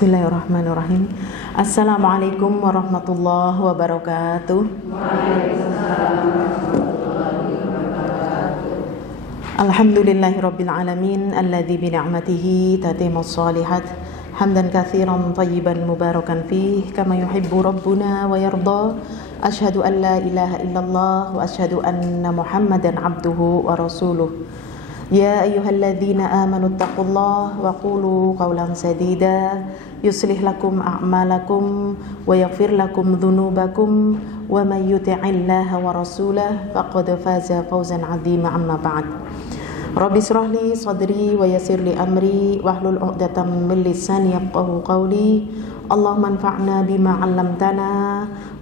Bismillahirrahmanirrahim. Assalamualaikum warahmatullahi wabarakatuh. Alhamdulillahirabbil alamin alladzi bi ni'matihi tatimmus shalihat. Hamdan katsiran thayyiban mubarakan fih kama yuhibbu rabbuna wa yarda. Asyhadu an la ilaha illallah wa asyhadu anna Muhammadan abduhu wa rasuluh. Ya ayyuhalladzina amanu taqullaha wa qulu qawlan sadida yuslih lakum a'malakum wa yaghfir lakum dhunubakum wa may yuti'illaha wa rasulahu faqad faza fawzan 'azima amma ba'd. Rabbi shrah li sadri wa yassir li amri wahlul 'uqdatam min lisani yafqahu qawli. Allahumma anfa'na bima 'allamtana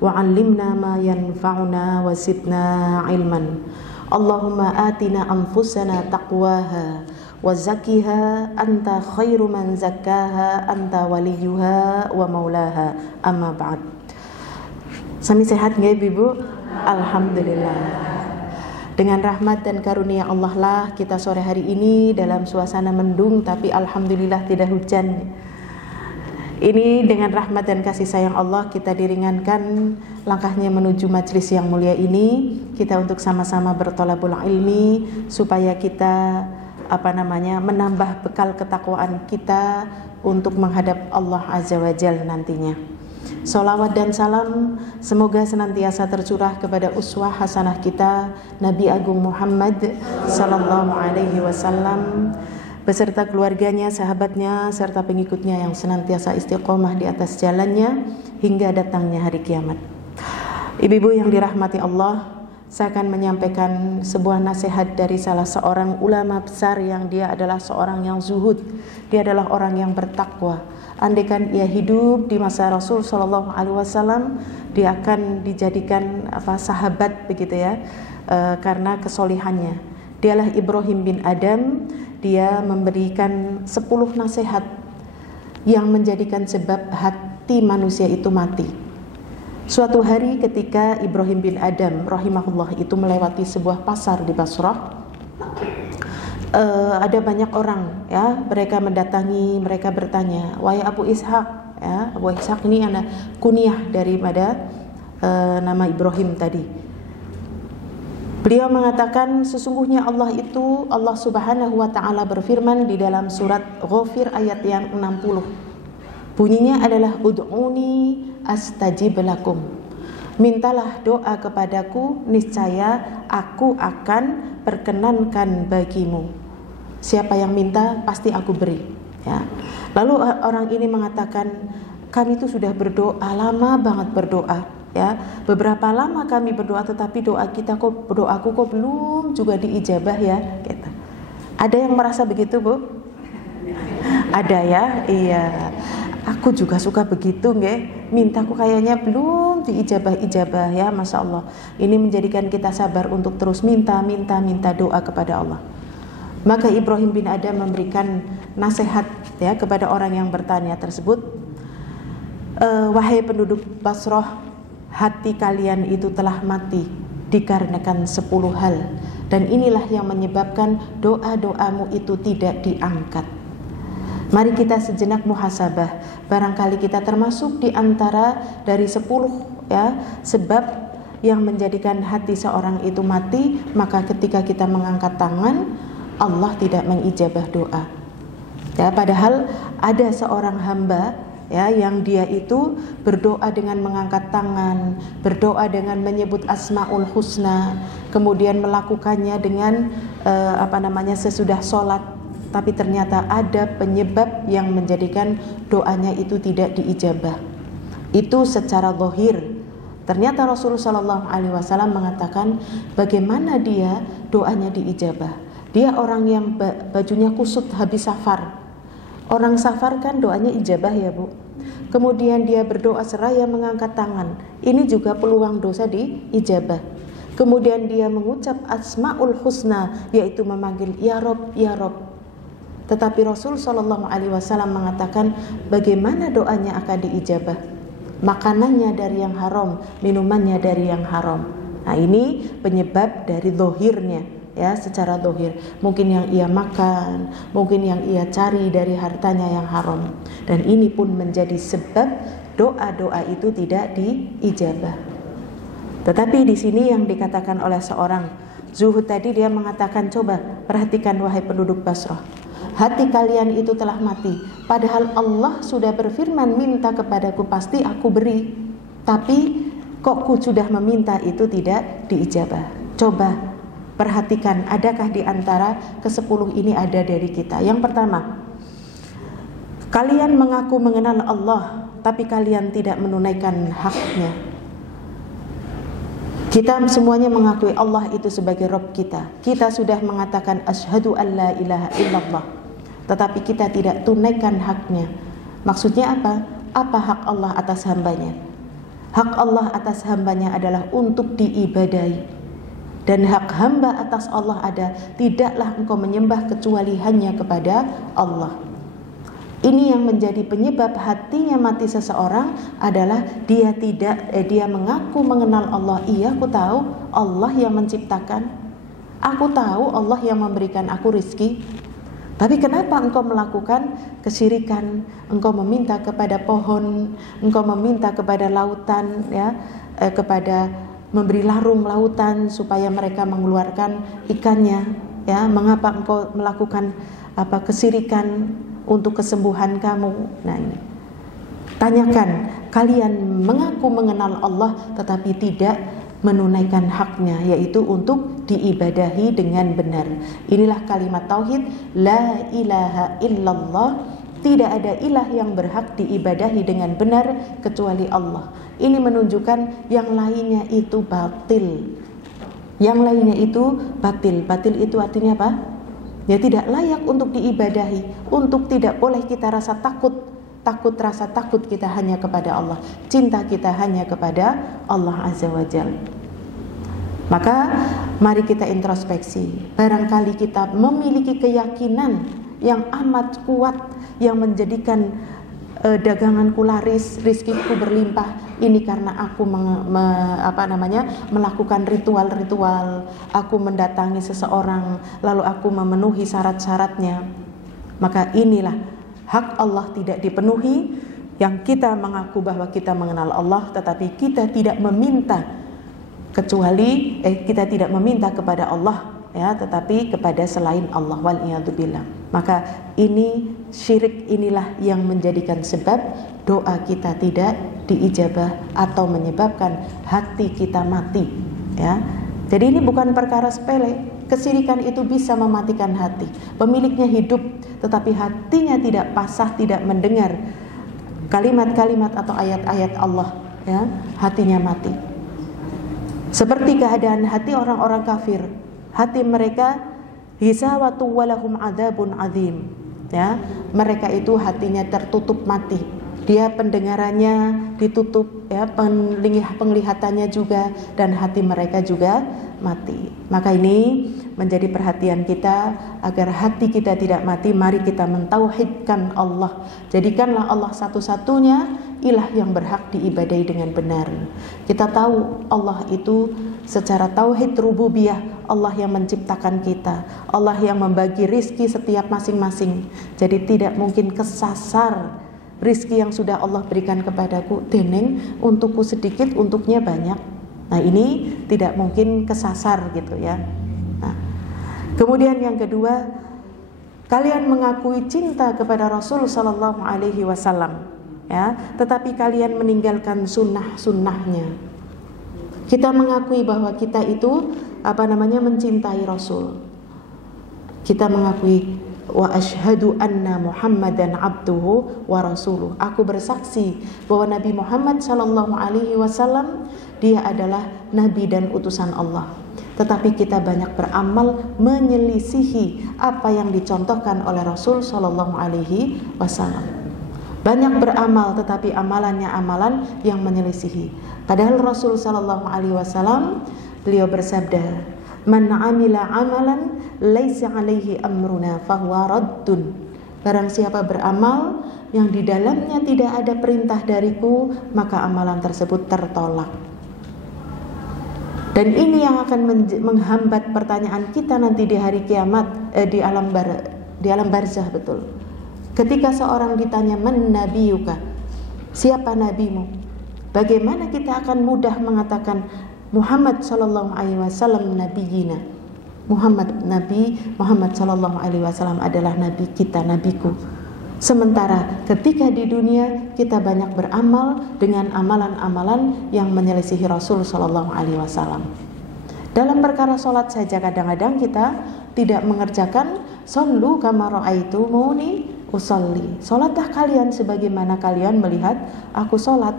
wa 'allimna ma yanfa'una wa zidna 'ilman. Allahumma atina anfusana taqwaha wa zakkiha anta khairu man zakkaha anta waliyuha wa maulaha amma ba'd. Sami sehat nggih Ibu? Alhamdulillah. Dengan rahmat dan karunia Allah lah kita sore hari ini dalam suasana mendung tapi alhamdulillah tidak hujan. Ini dengan rahmat dan kasih sayang Allah kita diringankan langkahnya menuju majelis yang mulia ini. Kita untuk sama-sama bertolabul ilmi supaya kita menambah bekal ketakwaan kita untuk menghadap Allah Azza wa Jalla nantinya. Sholawat dan salam semoga senantiasa tercurah kepada uswah hasanah kita Nabi Agung Muhammad sallallahu alaihi wasallam beserta keluarganya, sahabatnya, serta pengikutnya yang senantiasa istiqomah di atas jalannya hingga datangnya hari kiamat. Ibu-ibu yang dirahmati Allah, saya akan menyampaikan sebuah nasihat dari salah seorang ulama besar yang dia adalah seorang yang zuhud. Dia adalah orang yang bertakwa. Andaikan ia hidup di masa Rasul Shallallahu Alaihi Wasallam, dia akan dijadikan sahabat begitu ya, karena kesolihannya. Dialah Ibrahim bin Adam. Dia memberikan 10 nasihat yang menjadikan sebab hati manusia itu mati. Suatu hari ketika Ibrahim bin Adam rahimahullah itu melewati sebuah pasar di Basrah, ada banyak orang ya, mereka mendatangi, mereka bertanya, "Wahai Abu Ishaq," ya, Abu Ishaq ini anak kunyah daripada nama Ibrahim tadi. Beliau mengatakan sesungguhnya Allah Subhanahu wa taala berfirman di dalam surat Ghafir ayat yang 60. Bunyinya adalah ud'uni astajib lakum. Mintalah doa kepadaku, niscaya aku akan perkenankan bagimu. Siapa yang minta pasti aku beri, ya. Lalu orang ini mengatakan, kami itu sudah berdoa, lama banget berdoa, ya. Beberapa lama kami berdoa tetapi doaku kok belum juga diijabah ya, gitu. Ada yang merasa begitu, Bu? Ada ya? Iya. Aku juga suka begitu, nggih. Mintaku kayaknya belum diijabah ya, Masya Allah. Ini menjadikan kita sabar untuk terus minta doa kepada Allah. Maka Ibrahim bin Adam memberikan nasihat ya kepada orang yang bertanya tersebut. Wahai penduduk Basrah, hati kalian itu telah mati dikarenakan 10 hal, dan inilah yang menyebabkan doa-doamu itu tidak diangkat. Mari kita sejenak muhasabah, barangkali kita termasuk di antara dari 10 ya sebab yang menjadikan hati seorang itu mati. Maka ketika kita mengangkat tangan, Allah tidak mengijabah doa. Ya, padahal ada seorang hamba ya yang dia itu berdoa dengan mengangkat tangan, berdoa dengan menyebut Asmaul Husna, kemudian melakukannya dengan sesudah sholat, tapi ternyata ada penyebab yang menjadikan doanya itu tidak diijabah. Itu secara zahir. Ternyata Rasulullah SAW mengatakan bagaimana dia doanya diijabah. Dia orang yang bajunya kusut habis safar. Orang safar kan doanya ijabah ya, Bu. Kemudian dia berdoa seraya mengangkat tangan. Ini juga peluang dosa diijabah. Kemudian dia mengucap Asmaul Husna, yaitu memanggil Ya Rob, Ya Rob. Tetapi Rasul Shallallahu Alaihi Wasallam mengatakan bagaimana doanya akan diijabah? Makanannya dari yang haram, minumannya dari yang haram. Nah, ini penyebab dari zahirnya ya, secara zahir. Mungkin yang ia makan, mungkin yang ia cari dari hartanya yang haram. Dan ini pun menjadi sebab doa-doa itu tidak diijabah. Tetapi di sini yang dikatakan oleh seorang zuhud tadi, dia mengatakan, coba perhatikan wahai penduduk Basrah, hati kalian itu telah mati, padahal Allah sudah berfirman, minta kepadaku pasti aku beri, tapi kok ku sudah meminta itu tidak diijabah. Coba perhatikan, adakah di antara ke-10 ini ada dari kita? Yang pertama, kalian mengaku mengenal Allah, tapi kalian tidak menunaikan haknya. Kita semuanya mengakui Allah itu sebagai Rabb kita. Kita sudah mengatakan asyhadu an la ilaha illallah, tetapi kita tidak tunaikan haknya. Maksudnya apa? Apa hak Allah atas hambanya? Hak Allah atas hambanya adalah untuk diibadahi. Dan hak hamba atas Allah ada, tidaklah engkau menyembah kecuali hanya kepada Allah. Ini yang menjadi penyebab hatinya mati seseorang adalah dia mengaku mengenal Allah. Iya, aku tahu Allah yang menciptakan, aku tahu Allah yang memberikan aku rizki, tapi kenapa engkau melakukan kesyirikan? Engkau meminta kepada pohon, engkau meminta kepada lautan, ya, kepada memberi larung lautan supaya mereka mengeluarkan ikannya, ya. Mengapa engkau melakukan kesyirikan untuk kesembuhan kamu? Nah, ini tanyakan, kalian mengaku mengenal Allah tetapi tidak menunaikan haknya, yaitu untuk diibadahi dengan benar. Inilah kalimat tauhid, la ilaha illallah, tidak ada ilah yang berhak diibadahi dengan benar kecuali Allah. Ini menunjukkan yang lainnya itu batil. Yang lainnya itu batil. Batil itu artinya apa? Ya, tidak layak untuk diibadahi, untuk tidak boleh kita rasa takut. Rasa takut kita hanya kepada Allah, cinta kita hanya kepada Allah Azza wa Jalla. Maka mari kita introspeksi. Barangkali kita memiliki keyakinan yang amat kuat yang menjadikan daganganku laris, rizkiku berlimpah. Ini karena aku melakukan ritual-ritual, aku mendatangi seseorang, lalu aku memenuhi syarat-syaratnya. Maka inilah hak Allah tidak dipenuhi, yang kita mengaku bahwa kita mengenal Allah tetapi kita tidak meminta kecuali kita tidak meminta kepada Allah, ya, tetapi kepada selain Allah, wal iyadzubillah. Maka ini syirik, inilah yang menjadikan sebab doa kita tidak diijabah atau menyebabkan hati kita mati, ya. Jadi ini bukan perkara sepele. Kesyirikan itu bisa mematikan hati. Pemiliknya hidup tetapi hatinya tidak pasah, tidak mendengar kalimat-kalimat atau ayat-ayat Allah, ya, hatinya mati. Seperti keadaan hati orang-orang kafir. Hati mereka hisawatu walahum adzabun azim, ya. Mereka itu hatinya tertutup mati. Dia pendengarannya ditutup, ya, penglihatannya juga, dan hati mereka juga mati. Maka ini menjadi perhatian kita agar hati kita tidak mati. Mari kita mentauhidkan Allah. Jadikanlah Allah satu-satunya ilah yang berhak diibadahi dengan benar. Kita tahu Allah itu secara tauhid rububiyah, Allah yang menciptakan kita, Allah yang membagi rizki setiap masing-masing. Jadi tidak mungkin kesasar rizki yang sudah Allah berikan kepadaku, deneng untukku sedikit, untuknya banyak. Nah, ini tidak mungkin kesasar gitu, ya. Nah, kemudian yang kedua, kalian mengakui cinta kepada Rasul sallallahu alaihi wasallam, ya, tetapi kalian meninggalkan sunnah-sunnahnya. Kita mengakui bahwa kita itu mencintai Rasul. Kita mengakui wa asyhadu anna Muhammadan abduhu wa rasuluh. Aku bersaksi bahwa Nabi Muhammad sallallahu alaihi wasallam dia adalah nabi dan utusan Allah. Tetapi kita banyak beramal menyelisihi apa yang dicontohkan oleh Rasul sallallahu alaihi wasallam. Banyak beramal tetapi amalannya amalan yang menyelisihi. Padahal Rasul sallallahu alaihi wasallam beliau bersabda, "Man 'amila 'amalan laisa 'alaihi amruna fahuwa raddun." Barang siapa beramal yang di dalamnya tidak ada perintah dariku, maka amalan tersebut tertolak. Dan ini yang akan menghambat pertanyaan kita nanti di hari kiamat, di alam barzah, betul. Ketika seorang ditanya, man nabiyuka, siapa nabimu? Bagaimana kita akan mudah mengatakan Muhammad sallallahu alaihi wasallam nabiyina. Muhammad sallallahu alaihi wasallam adalah nabi kita, nabiku. Sementara ketika di dunia kita banyak beramal dengan amalan-amalan yang menyelisihi Rasul sallallahu alaihi wasallam. Dalam perkara sholat saja kadang-kadang kita tidak mengerjakan shollu kama ra'aitumuni usolli. Sholatlah kalian sebagaimana kalian melihat aku sholat.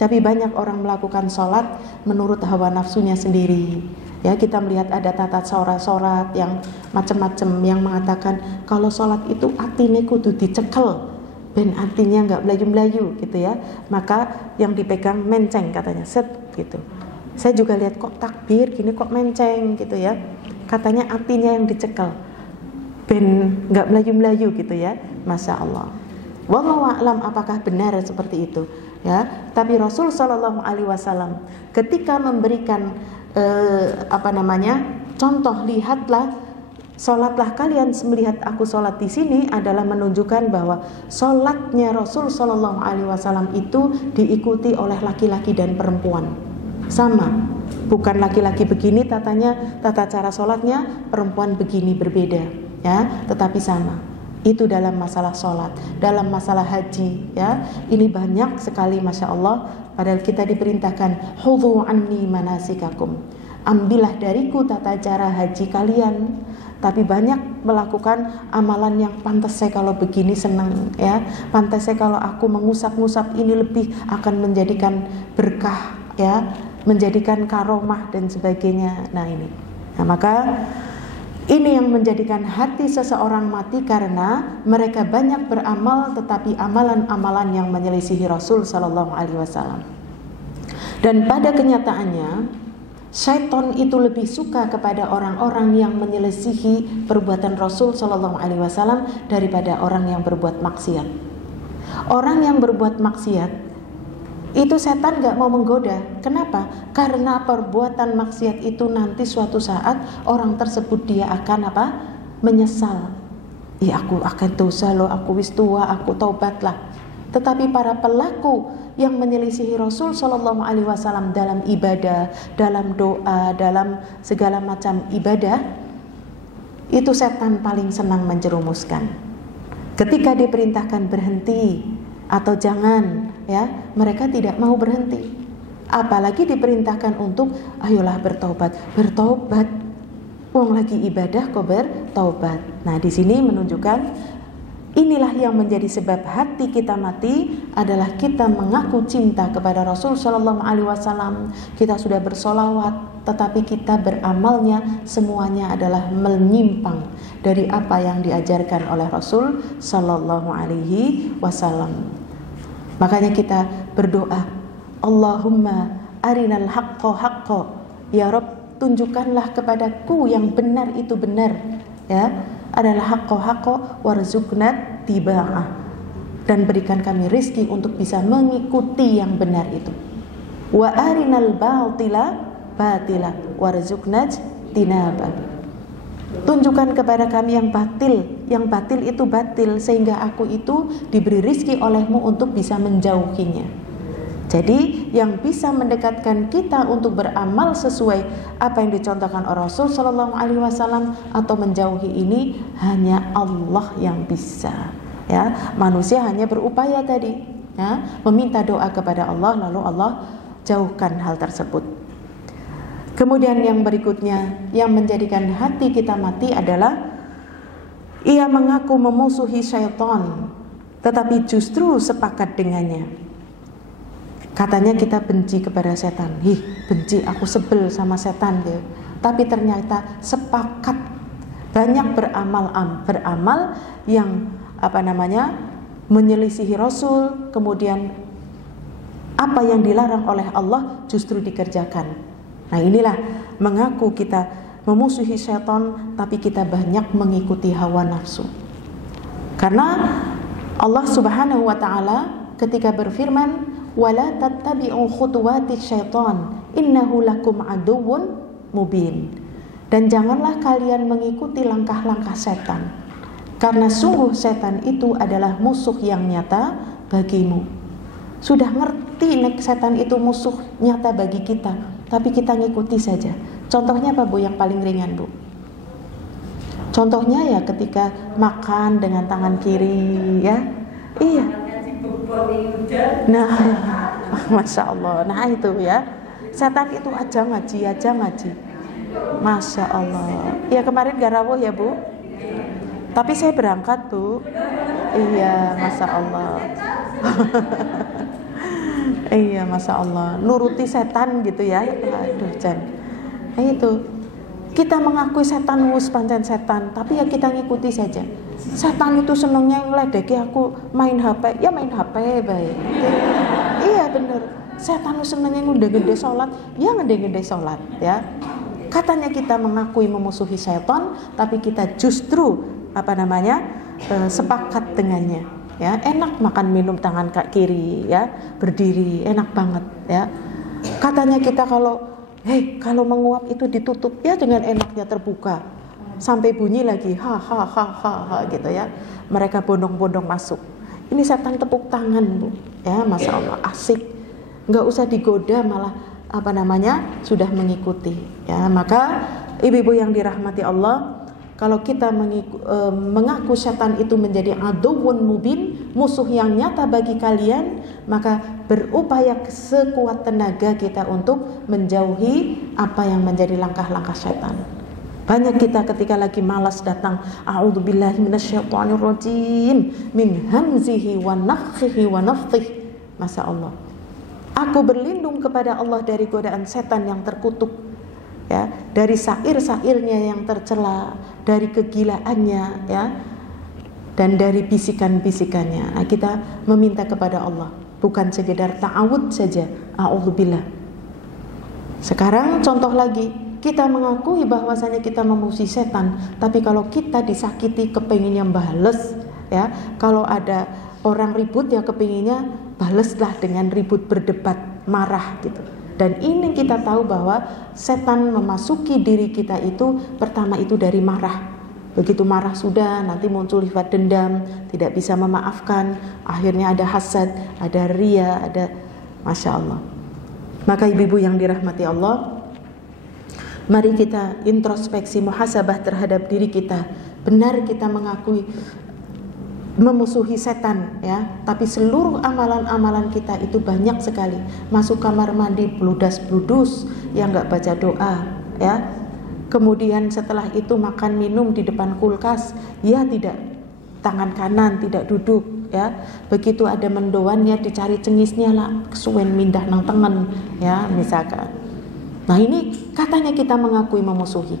Tapi banyak orang melakukan sholat menurut hawa nafsunya sendiri. Ya, kita melihat ada tata sholat yang macam-macam yang mengatakan kalau sholat itu atine kudu dicekel, ben artinya nggak belayu-belayu gitu ya. Maka yang dipegang menceng katanya, set gitu. Saya juga lihat kok takbir gini kok menceng gitu ya. Katanya artinya yang dicekel, ben nggak belayu-belayu gitu ya. Masya Allah. Wallahu a'lam apakah benar seperti itu ya. Tapi Rasul Shallallahu Alaihi Wasallam ketika memberikan contoh, lihatlah, sholatlah kalian melihat aku sholat di sini adalah menunjukkan bahwa sholatnya Rasul Shallallahu Alaihi Wasallam itu diikuti oleh laki-laki dan perempuan sama, bukan laki-laki begini tata cara sholatnya, perempuan begini berbeda ya, tetapi sama. Itu dalam masalah sholat, dalam masalah haji ya, ini banyak sekali Masya Allah. Padahal kita diperintahkan khudhu anni manasikakum, ambillah dariku tata cara haji kalian. Tapi banyak melakukan amalan yang pantas saya kalau begini senang ya, pantas saya kalau aku mengusap-ngusap ini lebih akan menjadikan berkah ya, menjadikan karomah dan sebagainya. Nah ini, nah maka ini yang menjadikan hati seseorang mati karena mereka banyak beramal tetapi amalan-amalan yang menyelisihi Rasul Sallallahu Alaihi Wasallam. Dan pada kenyataannya, syaitan itu lebih suka kepada orang-orang yang menyelisihi perbuatan Rasul Sallallahu Alaihi Wasallam daripada orang yang berbuat maksiat. Orang yang berbuat maksiat itu setan gak mau menggoda. Kenapa? Karena perbuatan maksiat itu nanti suatu saat orang tersebut dia akan menyesal. Aku akan dosa loh, aku wis tua, aku taubatlah. Tetapi para pelaku yang menyelisihi Rasul Shallallahu Alaihi Wasallam dalam ibadah, dalam doa, dalam segala macam ibadah, itu setan paling senang menjerumuskan. Ketika diperintahkan berhenti atau jangan ya, mereka tidak mau berhenti. Apalagi diperintahkan untuk ayolah bertobat. Wong lagi ibadah kok bertobat. Nah, di sini menunjukkan inilah yang menjadi sebab hati kita mati adalah kita mengaku cinta kepada Rasul Shallallahu Alaihi Wasallam. Kita sudah bersolawat, tetapi kita beramalnya semuanya adalah menyimpang dari apa yang diajarkan oleh Rasul Shallallahu Alaihi Wasallam. Makanya kita berdoa, Allahumma arinal haqqo haqqo, ya Rabb tunjukkanlah kepadaku yang benar itu benar ya, adalah haqqo haqqo warzuqna tiba'ah, dan berikan kami rizki untuk bisa mengikuti yang benar itu. Wa arinal batila batila warzuqna tinaba, tunjukkan kepada kami yang batil itu batil, sehingga aku itu diberi rizki olehmu untuk bisa menjauhinya. Jadi yang bisa mendekatkan kita untuk beramal sesuai apa yang dicontohkan oleh Rasul Sallallahu Alaihi Wasallam atau menjauhi ini hanya Allah yang bisa ya. Manusia hanya berupaya tadi ya, meminta doa kepada Allah, lalu Allah jauhkan hal tersebut. Kemudian yang berikutnya yang menjadikan hati kita mati adalah ia mengaku memusuhi syaitan, tetapi justru sepakat dengannya. Katanya kita benci kepada setan, benci, aku sebel sama setan ya. Tapi ternyata sepakat banyak beramal yang menyelisihi Rasul, kemudian apa yang dilarang oleh Allah justru dikerjakan. Nah inilah mengaku kita memusuhi syaitan, tapi kita banyak mengikuti hawa nafsu. Karena Allah Subhanahu wa ta'ala ketika berfirman, wala tattabi'u khutuwatis syaitan innahu lakum aduwwun mubin. Dan janganlah kalian mengikuti langkah-langkah setan, karena sungguh setan itu adalah musuh yang nyata bagimu. Sudah ngerti setan itu musuh nyata bagi kita, tapi kita ngikuti saja. Contohnya apa Bu yang paling ringan Bu? Contohnya ya ketika makan dengan tangan kiri ya. Iya. Nah, Masya Allah. Nah itu ya. Setan itu aja ngaji. Masya Allah. Ya kemarin gak rawuh ya Bu. Tapi saya berangkat Bu. Iya, Masya Allah. Iya, Masya Allah. Nuruti setan gitu ya. Aduh Jan. Nah itu. Kita mengakui setan wus pancen setan, tapi ya kita ngikuti saja. Setan itu senengnya ngeledeki aku main HP, ya main HP baik. Iya bener. Setan itu senengnya ngede-ngede sholat, ya ngede-ngede sholat ya. Katanya kita mengakui memusuhi setan, tapi kita justru sepakat dengannya. Ya, enak makan minum tangan kiri ya, berdiri enak banget ya. Katanya kita kalau menguap itu ditutup ya dengan enaknya terbuka sampai bunyi lagi ha gitu ya. Mereka bondong-bondong masuk. Ini setan tepuk tangan Bu ya, Masya Allah asik, nggak usah digoda malah sudah mengikuti ya. Maka ibu-ibu yang dirahmati Allah, kalau kita mengaku setan itu menjadi aduwwun mubin, musuh yang nyata bagi kalian, maka berupaya sekuat tenaga kita untuk menjauhi apa yang menjadi langkah-langkah setan. Banyak kita ketika lagi malas datang, a'udzubillahi minasyaitonirrajim min hamzihi wa nafthihi wa nafthihi. Masya Allah. Aku berlindung kepada Allah dari godaan setan yang terkutuk. Ya, dari sair-sairnya yang tercela, dari kegilaannya ya, dan dari bisikan-bisikannya. Nah, kita meminta kepada Allah, bukan sekedar ta'awud saja, a'udzubillah. Sekarang contoh lagi, kita mengakui bahwasanya kita memusuhi setan, tapi kalau kita disakiti kepinginnya bales ya, kalau ada orang ribut ya kepinginnya baleslah dengan ribut, berdebat, marah gitu. Dan ini kita tahu bahwa setan memasuki diri kita itu pertama itu dari marah. Begitu marah sudah nanti muncul sifat dendam, tidak bisa memaafkan, akhirnya ada hasad, ada ria, ada Masya Allah. Maka ibu-ibu yang dirahmati Allah, mari kita introspeksi muhasabah terhadap diri kita. Benar kita mengakui memusuhi setan ya, tapi seluruh amalan-amalan kita itu banyak sekali. Masuk kamar mandi bludas-bludus yang nggak baca doa ya. Kemudian setelah itu makan minum di depan kulkas, ya tidak tangan kanan, tidak duduk ya. Begitu ada mendoannya dicari cengisnya lah, kesuwen mindah nang tengen ya misalkan. Nah ini katanya kita mengakui memusuhi.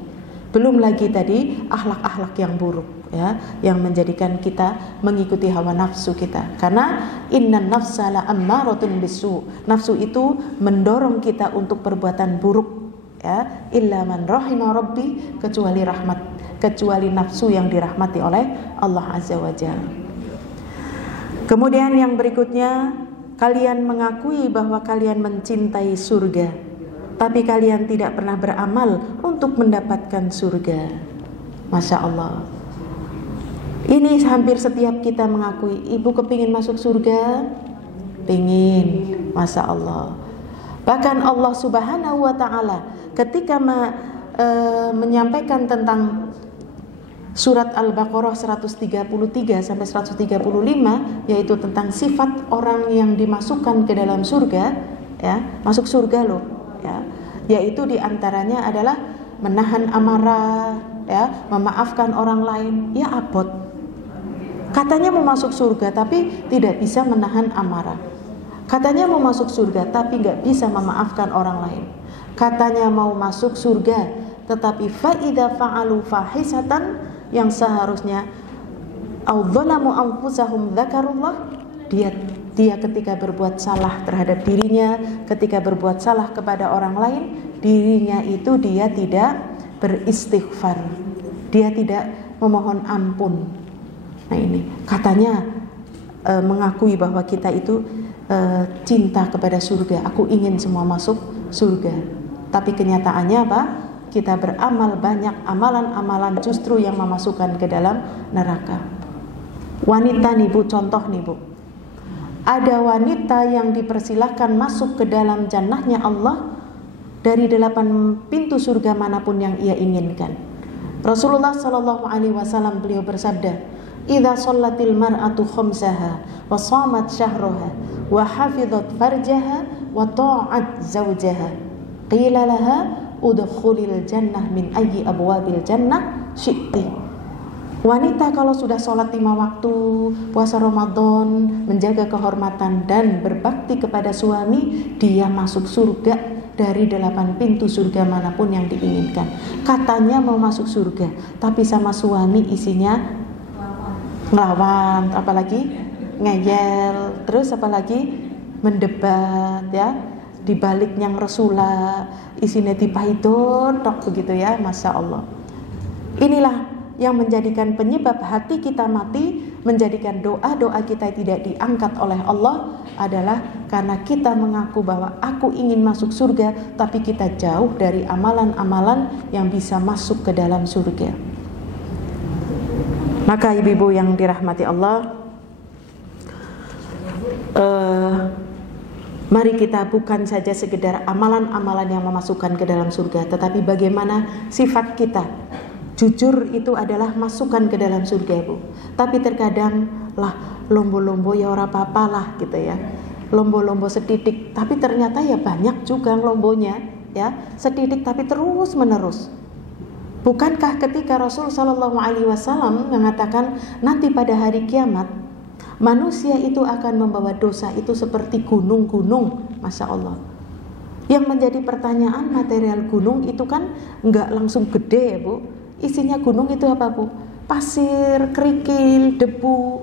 Belum lagi tadi akhlak-akhlak yang buruk ya, yang menjadikan kita mengikuti hawa nafsu kita. Karena innan nafsa la ammaratun bisu. Nafsu itu mendorong kita untuk perbuatan buruk ya, illa man rahima rabbi, kecuali nafsu yang dirahmati oleh Allah Azza wa Jalla. Kemudian yang berikutnya, kalian mengakui bahwa kalian mencintai surga, tapi kalian tidak pernah beramal untuk mendapatkan surga. Masya Allah. Ini hampir setiap kita mengakui, ibu kepingin masuk surga? Pingin. Masya Allah. Bahkan Allah Subhanahu wa ta'ala ketika menyampaikan tentang surat Al-Baqarah 133 sampai 135, yaitu tentang sifat orang yang dimasukkan ke dalam surga ya, masuk surga loh ya, yaitu diantaranya adalah menahan amarah ya, memaafkan orang lain. Ya abot, katanya mau masuk surga tapi tidak bisa menahan amarah. Katanya mau masuk surga tapi nggak bisa memaafkan orang lain. Katanya mau masuk surga tetapi faida fa'alu fahisatan, yang seharusnya audzalamu anfusahum dzakarullah, dia ketika berbuat salah terhadap dirinya, ketika berbuat salah kepada orang lain, dirinya itu dia tidak beristighfar, dia tidak memohon ampun. Nah ini katanya mengakui bahwa kita itu cinta kepada surga. Aku ingin semua masuk surga. Tapi kenyataannya apa? Kita beramal banyak amalan-amalan justru yang memasukkan ke dalam neraka. Wanita nih Bu, contoh nih Bu. Ada wanita yang dipersilahkan masuk ke dalam jannahnya Allah dari 8 pintu surga manapun yang ia inginkan. Rasulullah sallallahu alaihi wasallam beliau bersabda, "Idza shallatil mar'atu khamsaha wa shamat syahraha wa hafizat farjaha wa ta'at zawjaha qila laha udkhulil jannah min ayyi abwabil jannah syi'ti." Wanita kalau sudah sholat 5 waktu, puasa Ramadan, menjaga kehormatan dan berbakti kepada suami, dia masuk surga dari 8 pintu surga manapun yang diinginkan. Katanya mau masuk surga, tapi sama suami isinya ngelawan, apalagi ngeyel, terus apalagi mendebat ya, di baliknya ngeresula, isinya dipahidon tok begitu ya, Masya Allah. Inilah yang menjadikan penyebab hati kita mati, menjadikan doa-doa kita tidak diangkat oleh Allah adalah karena kita mengaku bahwa aku ingin masuk surga, tapi kita jauh dari amalan-amalan yang bisa masuk ke dalam surga. Maka ibu-ibu yang dirahmati Allah, mari kita bukan saja sekedar amalan-amalan yang memasukkan ke dalam surga, tetapi bagaimana sifat kita. Jujur itu adalah masukkan ke dalam surga Bu. Tapi terkadang lah lombo-lombo ya ora apa-apa lah gitu ya. Lombo-lombo setitik, tapi ternyata ya banyak juga lombonya ya, setitik tapi terus menerus. Bukankah ketika Rasul sallallahu alaihi wasallam mengatakan nanti pada hari kiamat manusia itu akan membawa dosa itu seperti gunung-gunung, Masya Allah. Yang menjadi pertanyaan, material gunung itu kan enggak langsung gede ya Bu. Isinya gunung itu apa Bu? Pasir, kerikil, debu.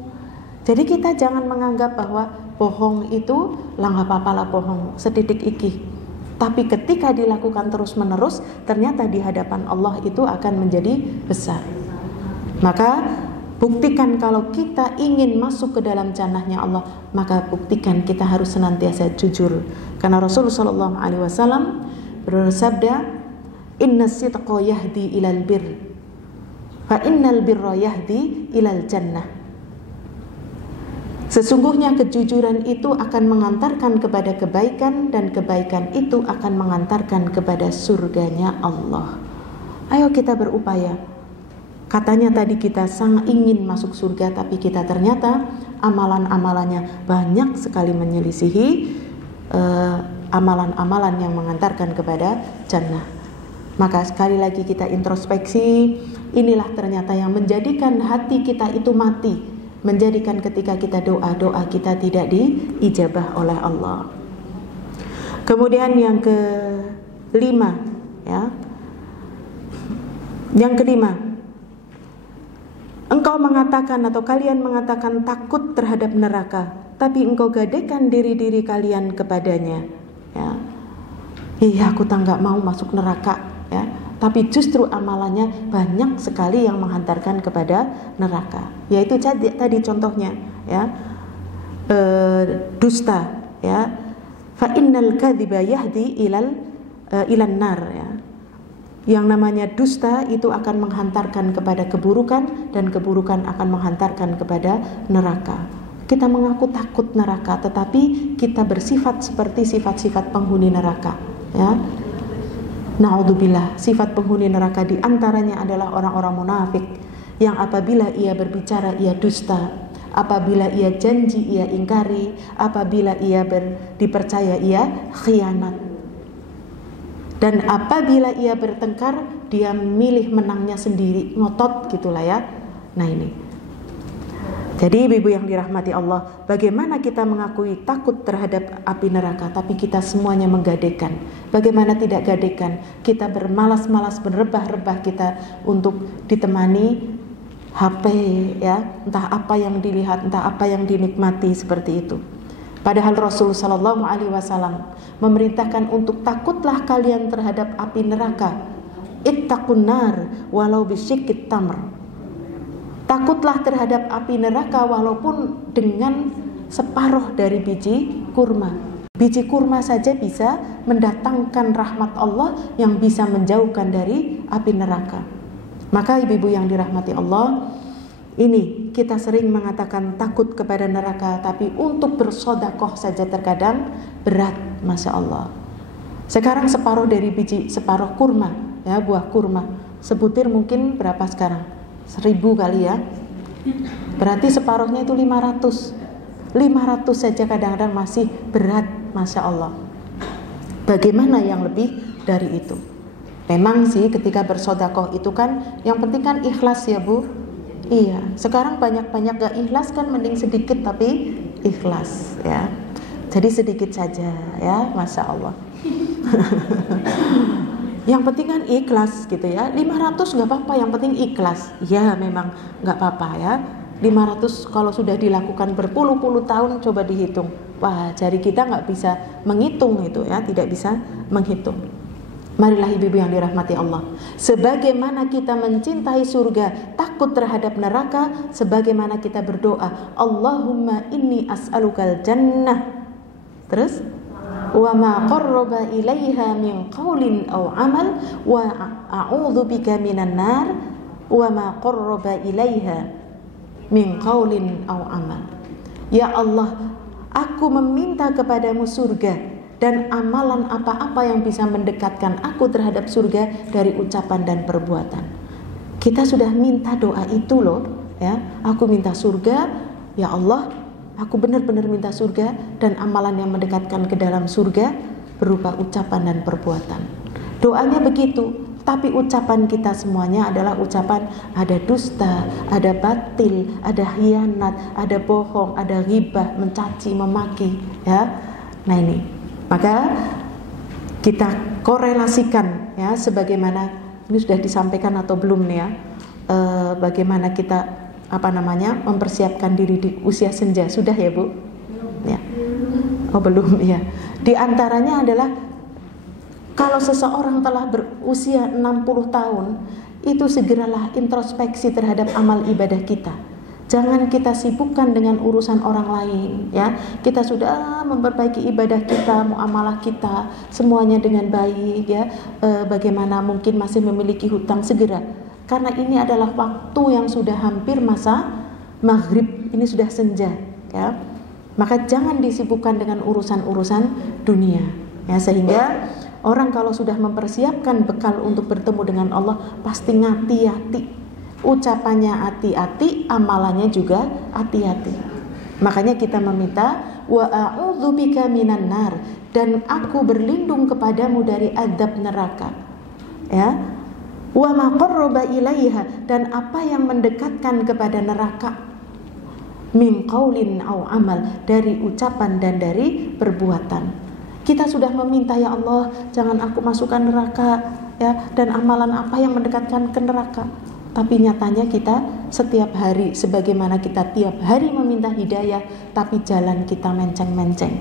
Jadi kita jangan menganggap bahwa bohong itu lah nggak apa-apa lah bohong setitik iki. Tapi ketika dilakukan terus menerus, ternyata di hadapan Allah itu akan menjadi besar. Maka buktikan kalau kita ingin masuk ke dalam jannahnya Allah, maka buktikan kita harus senantiasa jujur. Karena Rasulullah sallallahu alaihi wasallam bersabda, "Inna sidqa yahdi ilal bir, fa innal birra yahdi ilal jannah." Sesungguhnya kejujuran itu akan mengantarkan kepada kebaikan, dan kebaikan itu akan mengantarkan kepada surganya Allah. Ayo kita berupaya. Katanya tadi kita sangat ingin masuk surga, tapi kita ternyata amalan-amalannya banyak sekali menyelisihi amalan-amalan yang mengantarkan kepada jannah. Maka sekali lagi kita introspeksi, inilah ternyata yang menjadikan hati kita itu mati, menjadikan ketika kita doa-doa kita tidak diijabah oleh Allah. Kemudian yang kelima ya. Yang kelima, engkau mengatakan atau kalian mengatakan takut terhadap neraka, tapi engkau gadekan diri-diri kalian kepadanya ya. Iya, aku tak nggak mau masuk neraka ya, tapi justru amalannya banyak sekali yang menghantarkan kepada neraka. Yaitu tadi contohnya ya, dusta ya, fa innal kadhiba yahdi ilan nar ya. Yang namanya dusta itu akan menghantarkan kepada keburukan, dan keburukan akan menghantarkan kepada neraka. Kita mengaku takut neraka, tetapi kita bersifat seperti sifat-sifat penghuni neraka ya. Na'udzubillah, sifat penghuni neraka diantaranya adalah orang-orang munafik yang apabila ia berbicara ia dusta, apabila ia janji ia ingkari, apabila ia dipercaya ia khianat, dan apabila ia bertengkar dia milih menangnya sendiri, ngotot gitulah ya. Nah ini. Jadi ibu-ibu yang dirahmati Allah, bagaimana kita mengakui takut terhadap api neraka, tapi kita semuanya menggadekan. Bagaimana tidak gadekan? Kita bermalas-malas, berrebah-rebah kita untuk ditemani HP ya, entah apa yang dilihat, entah apa yang dinikmati seperti itu. Padahal Rasul sallallahu alaihi wasallam memerintahkan untuk takutlah kalian terhadap api neraka. Ittaqun nar walau bisyikit tamr. Takutlah terhadap api neraka walaupun dengan separuh dari biji kurma. Biji kurma saja bisa mendatangkan rahmat Allah yang bisa menjauhkan dari api neraka. Maka ibu-ibu yang dirahmati Allah, ini kita sering mengatakan takut kepada neraka, tapi untuk bersodakoh saja terkadang berat, Masya Allah. Sekarang separuh dari biji, separuh kurma, ya, buah kurma, sebutir mungkin berapa sekarang? 1000 kali ya. Berarti separuhnya itu 500. 500 saja kadang-kadang masih berat, Masya Allah. Bagaimana yang lebih dari itu? Memang sih ketika bersodakoh itu kan yang penting kan ikhlas ya Bu. Iya, sekarang banyak-banyak gak ikhlas kan, mending sedikit tapi ikhlas ya. Jadi sedikit saja ya, Masya Allah. Yang penting kan ikhlas gitu ya. 500 gak apa-apa, yang penting ikhlas. Ya memang gak apa-apa ya. 500 kalau sudah dilakukan berpuluh-puluh tahun, coba dihitung. Wah, jari kita gak bisa menghitung itu ya, tidak bisa menghitung. Marilah ibu-ibu yang dirahmati Allah, sebagaimana kita mencintai surga, takut terhadap neraka, sebagaimana kita berdoa, Allahumma inni as'alukal jannah. Terus wa ma qarraba ilaiha min qaulin aw amal wa a'udzu bika minan nar wa ma qarraba ilaiha min qaulin aw amal. Ya Allah, aku meminta kepadamu surga dan amalan apa-apa yang bisa mendekatkan aku terhadap surga dari ucapan dan perbuatan. Kita sudah minta doa itu loh ya. Aku minta surga, ya Allah, aku benar-benar minta surga dan amalan yang mendekatkan ke dalam surga berupa ucapan dan perbuatan. Doanya begitu, tapi ucapan kita semuanya adalah ucapan ada dusta, ada batil, ada khianat, ada bohong, ada ghibah, mencaci, memaki ya. Nah ini, maka kita korelasikan ya, sebagaimana ini sudah disampaikan atau belum nih ya, bagaimana kita mempersiapkan diri di usia senja. Sudah ya Bu? Ya. Oh belum ya. Di antaranya adalah kalau seseorang telah berusia 60 tahun, itu segeralah introspeksi terhadap amal ibadah kita. Jangan kita sibukkan dengan urusan orang lain ya. Kita sudah memperbaiki ibadah kita, muamalah kita, semuanya dengan baik ya. Bagaimana mungkin masih memiliki hutang, segera. Karena ini adalah waktu yang sudah hampir masa maghrib, ini sudah senja ya. Maka jangan disibukkan dengan urusan-urusan dunia ya, sehingga orang kalau sudah mempersiapkan bekal untuk bertemu dengan Allah pasti ngati-hati. Ucapannya hati-hati, amalannya juga hati-hati. Makanya kita meminta wa a'udzubika minan nar, dan aku berlindung kepadamu dari azab neraka. Ya. Wa ma qarraba ilaiha, dan apa yang mendekatkan kepada neraka. Min qaulin au amal, dari ucapan dan dari perbuatan. Kita sudah meminta, ya Allah, jangan aku masukkan neraka ya, dan amalan apa yang mendekatkan ke neraka. Tapi nyatanya kita setiap hari, sebagaimana kita tiap hari meminta hidayah, tapi jalan kita menceng-menceng.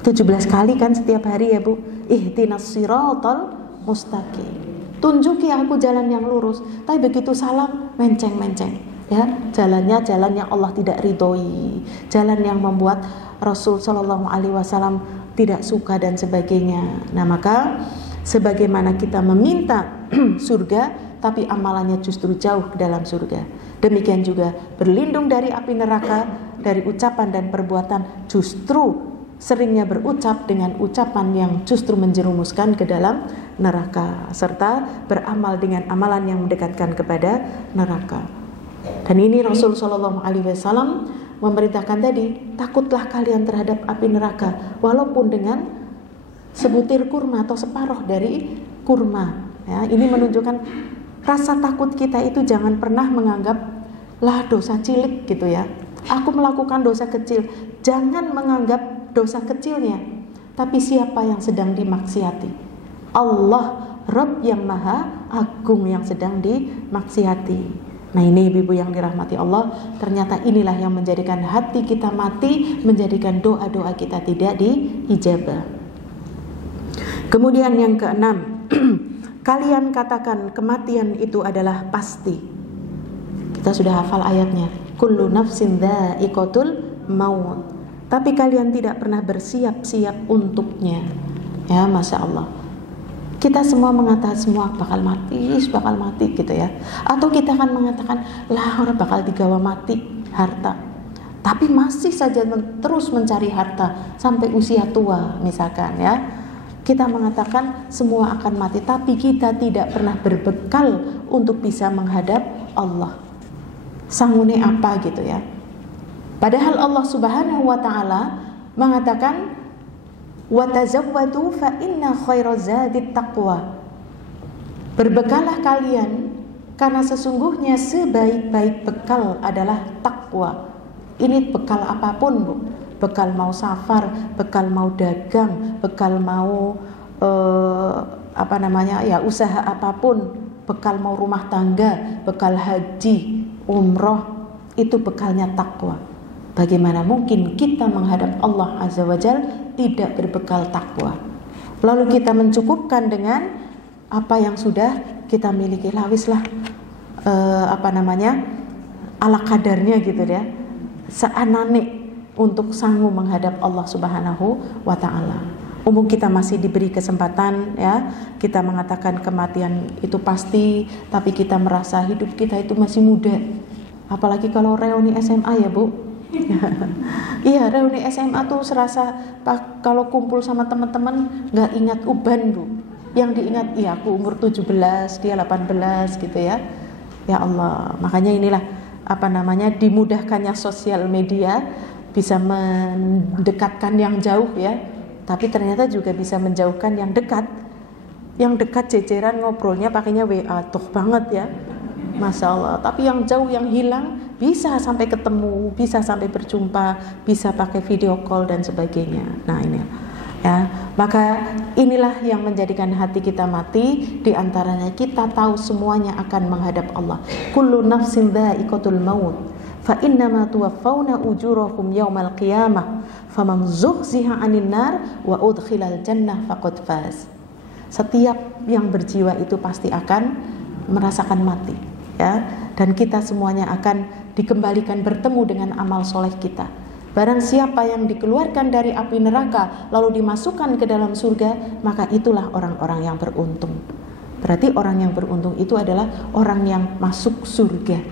17 kali kan setiap hari ya Bu. Ihdinas siratal mustaqim. Tunjuki aku jalan yang lurus. Tapi begitu salam, menceng-menceng. Ya, jalannya jalan yang Allah tidak ridhoi, jalan yang membuat Rasul Shallallahu Alaihi Wasallam tidak suka dan sebagainya. Nah maka sebagaimana kita meminta surga, tapi amalannya justru jauh ke dalam surga. Demikian juga berlindung dari api neraka, dari ucapan dan perbuatan, justru seringnya berucap dengan ucapan yang justru menjerumuskan ke dalam neraka, serta beramal dengan amalan yang mendekatkan kepada neraka. Dan ini Rasul Shallallahu Alaihi Wasallam memerintahkan tadi, takutlah kalian terhadap api neraka, walaupun dengan sebutir kurma atau separuh dari kurma. Ya, ini menunjukkan rasa takut kita itu jangan pernah menganggap lah dosa cilik gitu ya. Aku melakukan dosa kecil, jangan menganggap dosa kecilnya, tapi siapa yang sedang dimaksiati? Allah, Rabb yang maha agung yang sedang dimaksiati. Nah ini ibu-ibu yang dirahmati Allah, ternyata inilah yang menjadikan hati kita mati, menjadikan doa-doa kita tidak diijabah. Kemudian yang keenam, kalian katakan kematian itu adalah pasti. Kita sudah hafal ayatnya. Kullu nafsin dha'iqatul maut, tapi kalian tidak pernah bersiap-siap untuknya. Ya, Masya Allah. Kita semua mengatakan semua bakal mati gitu ya. Atau kita akan mengatakan lah orang bakal digawa mati harta, tapi masih saja terus mencari harta sampai usia tua misalkan ya. Kita mengatakan semua akan mati, tapi kita tidak pernah berbekal untuk bisa menghadap Allah. Sangune apa gitu ya. Padahal Allah Subhanahu wa taala mengatakan wa tazawwadu fa inna khairaz zadit taqwa. Berbekalah kalian karena sesungguhnya sebaik-baik bekal adalah takwa. Ini bekal apapun, Bu. Bekal mau safar, bekal mau dagang, bekal mau usaha apapun, bekal mau rumah tangga, bekal haji, umroh, itu bekalnya takwa. Bagaimana mungkin kita menghadap Allah Azza wa Jalla tidak berbekal takwa? Lalu kita mencukupkan dengan apa yang sudah kita miliki, lawislah ala kadarnya gitu ya, seanane untuk sanggup menghadap Allah Subhanahu wa taala. Umum kita masih diberi kesempatan ya, kita mengatakan kematian itu pasti, tapi kita merasa hidup kita itu masih muda. Apalagi kalau reuni SMA ya, Bu. Iya, reuni SMA tuh serasa kalau kumpul sama teman-teman nggak ingat uban, Bu. Yang diingat, iya aku umur 17, dia 18 gitu ya. Ya Allah, makanya inilah dimudahkannya sosial media, bisa mendekatkan yang jauh ya, tapi ternyata juga bisa menjauhkan yang dekat. Yang dekat ceceran ngobrolnya pakainya WA, tuh banget ya, Masya Allah. Tapi yang jauh, yang hilang, bisa sampai ketemu, bisa sampai berjumpa, bisa pakai video call dan sebagainya. Nah ini ya, maka inilah yang menjadikan hati kita mati. Di antaranya kita tahu semuanya akan menghadap Allah. Kullu nafsin dha'iqatul maut, fa innama tuwaffawna ujurakum yaumal qiyamah, faman zuhziha 'anil nar wa udkhilal jannah faqad faz. Setiap yang berjiwa itu pasti akan merasakan mati ya, dan kita semuanya akan dikembalikan bertemu dengan amal soleh kita. Barang siapa yang dikeluarkan dari api neraka lalu dimasukkan ke dalam surga, maka itulah orang-orang yang beruntung. Berarti orang yang beruntung itu adalah orang yang masuk surga.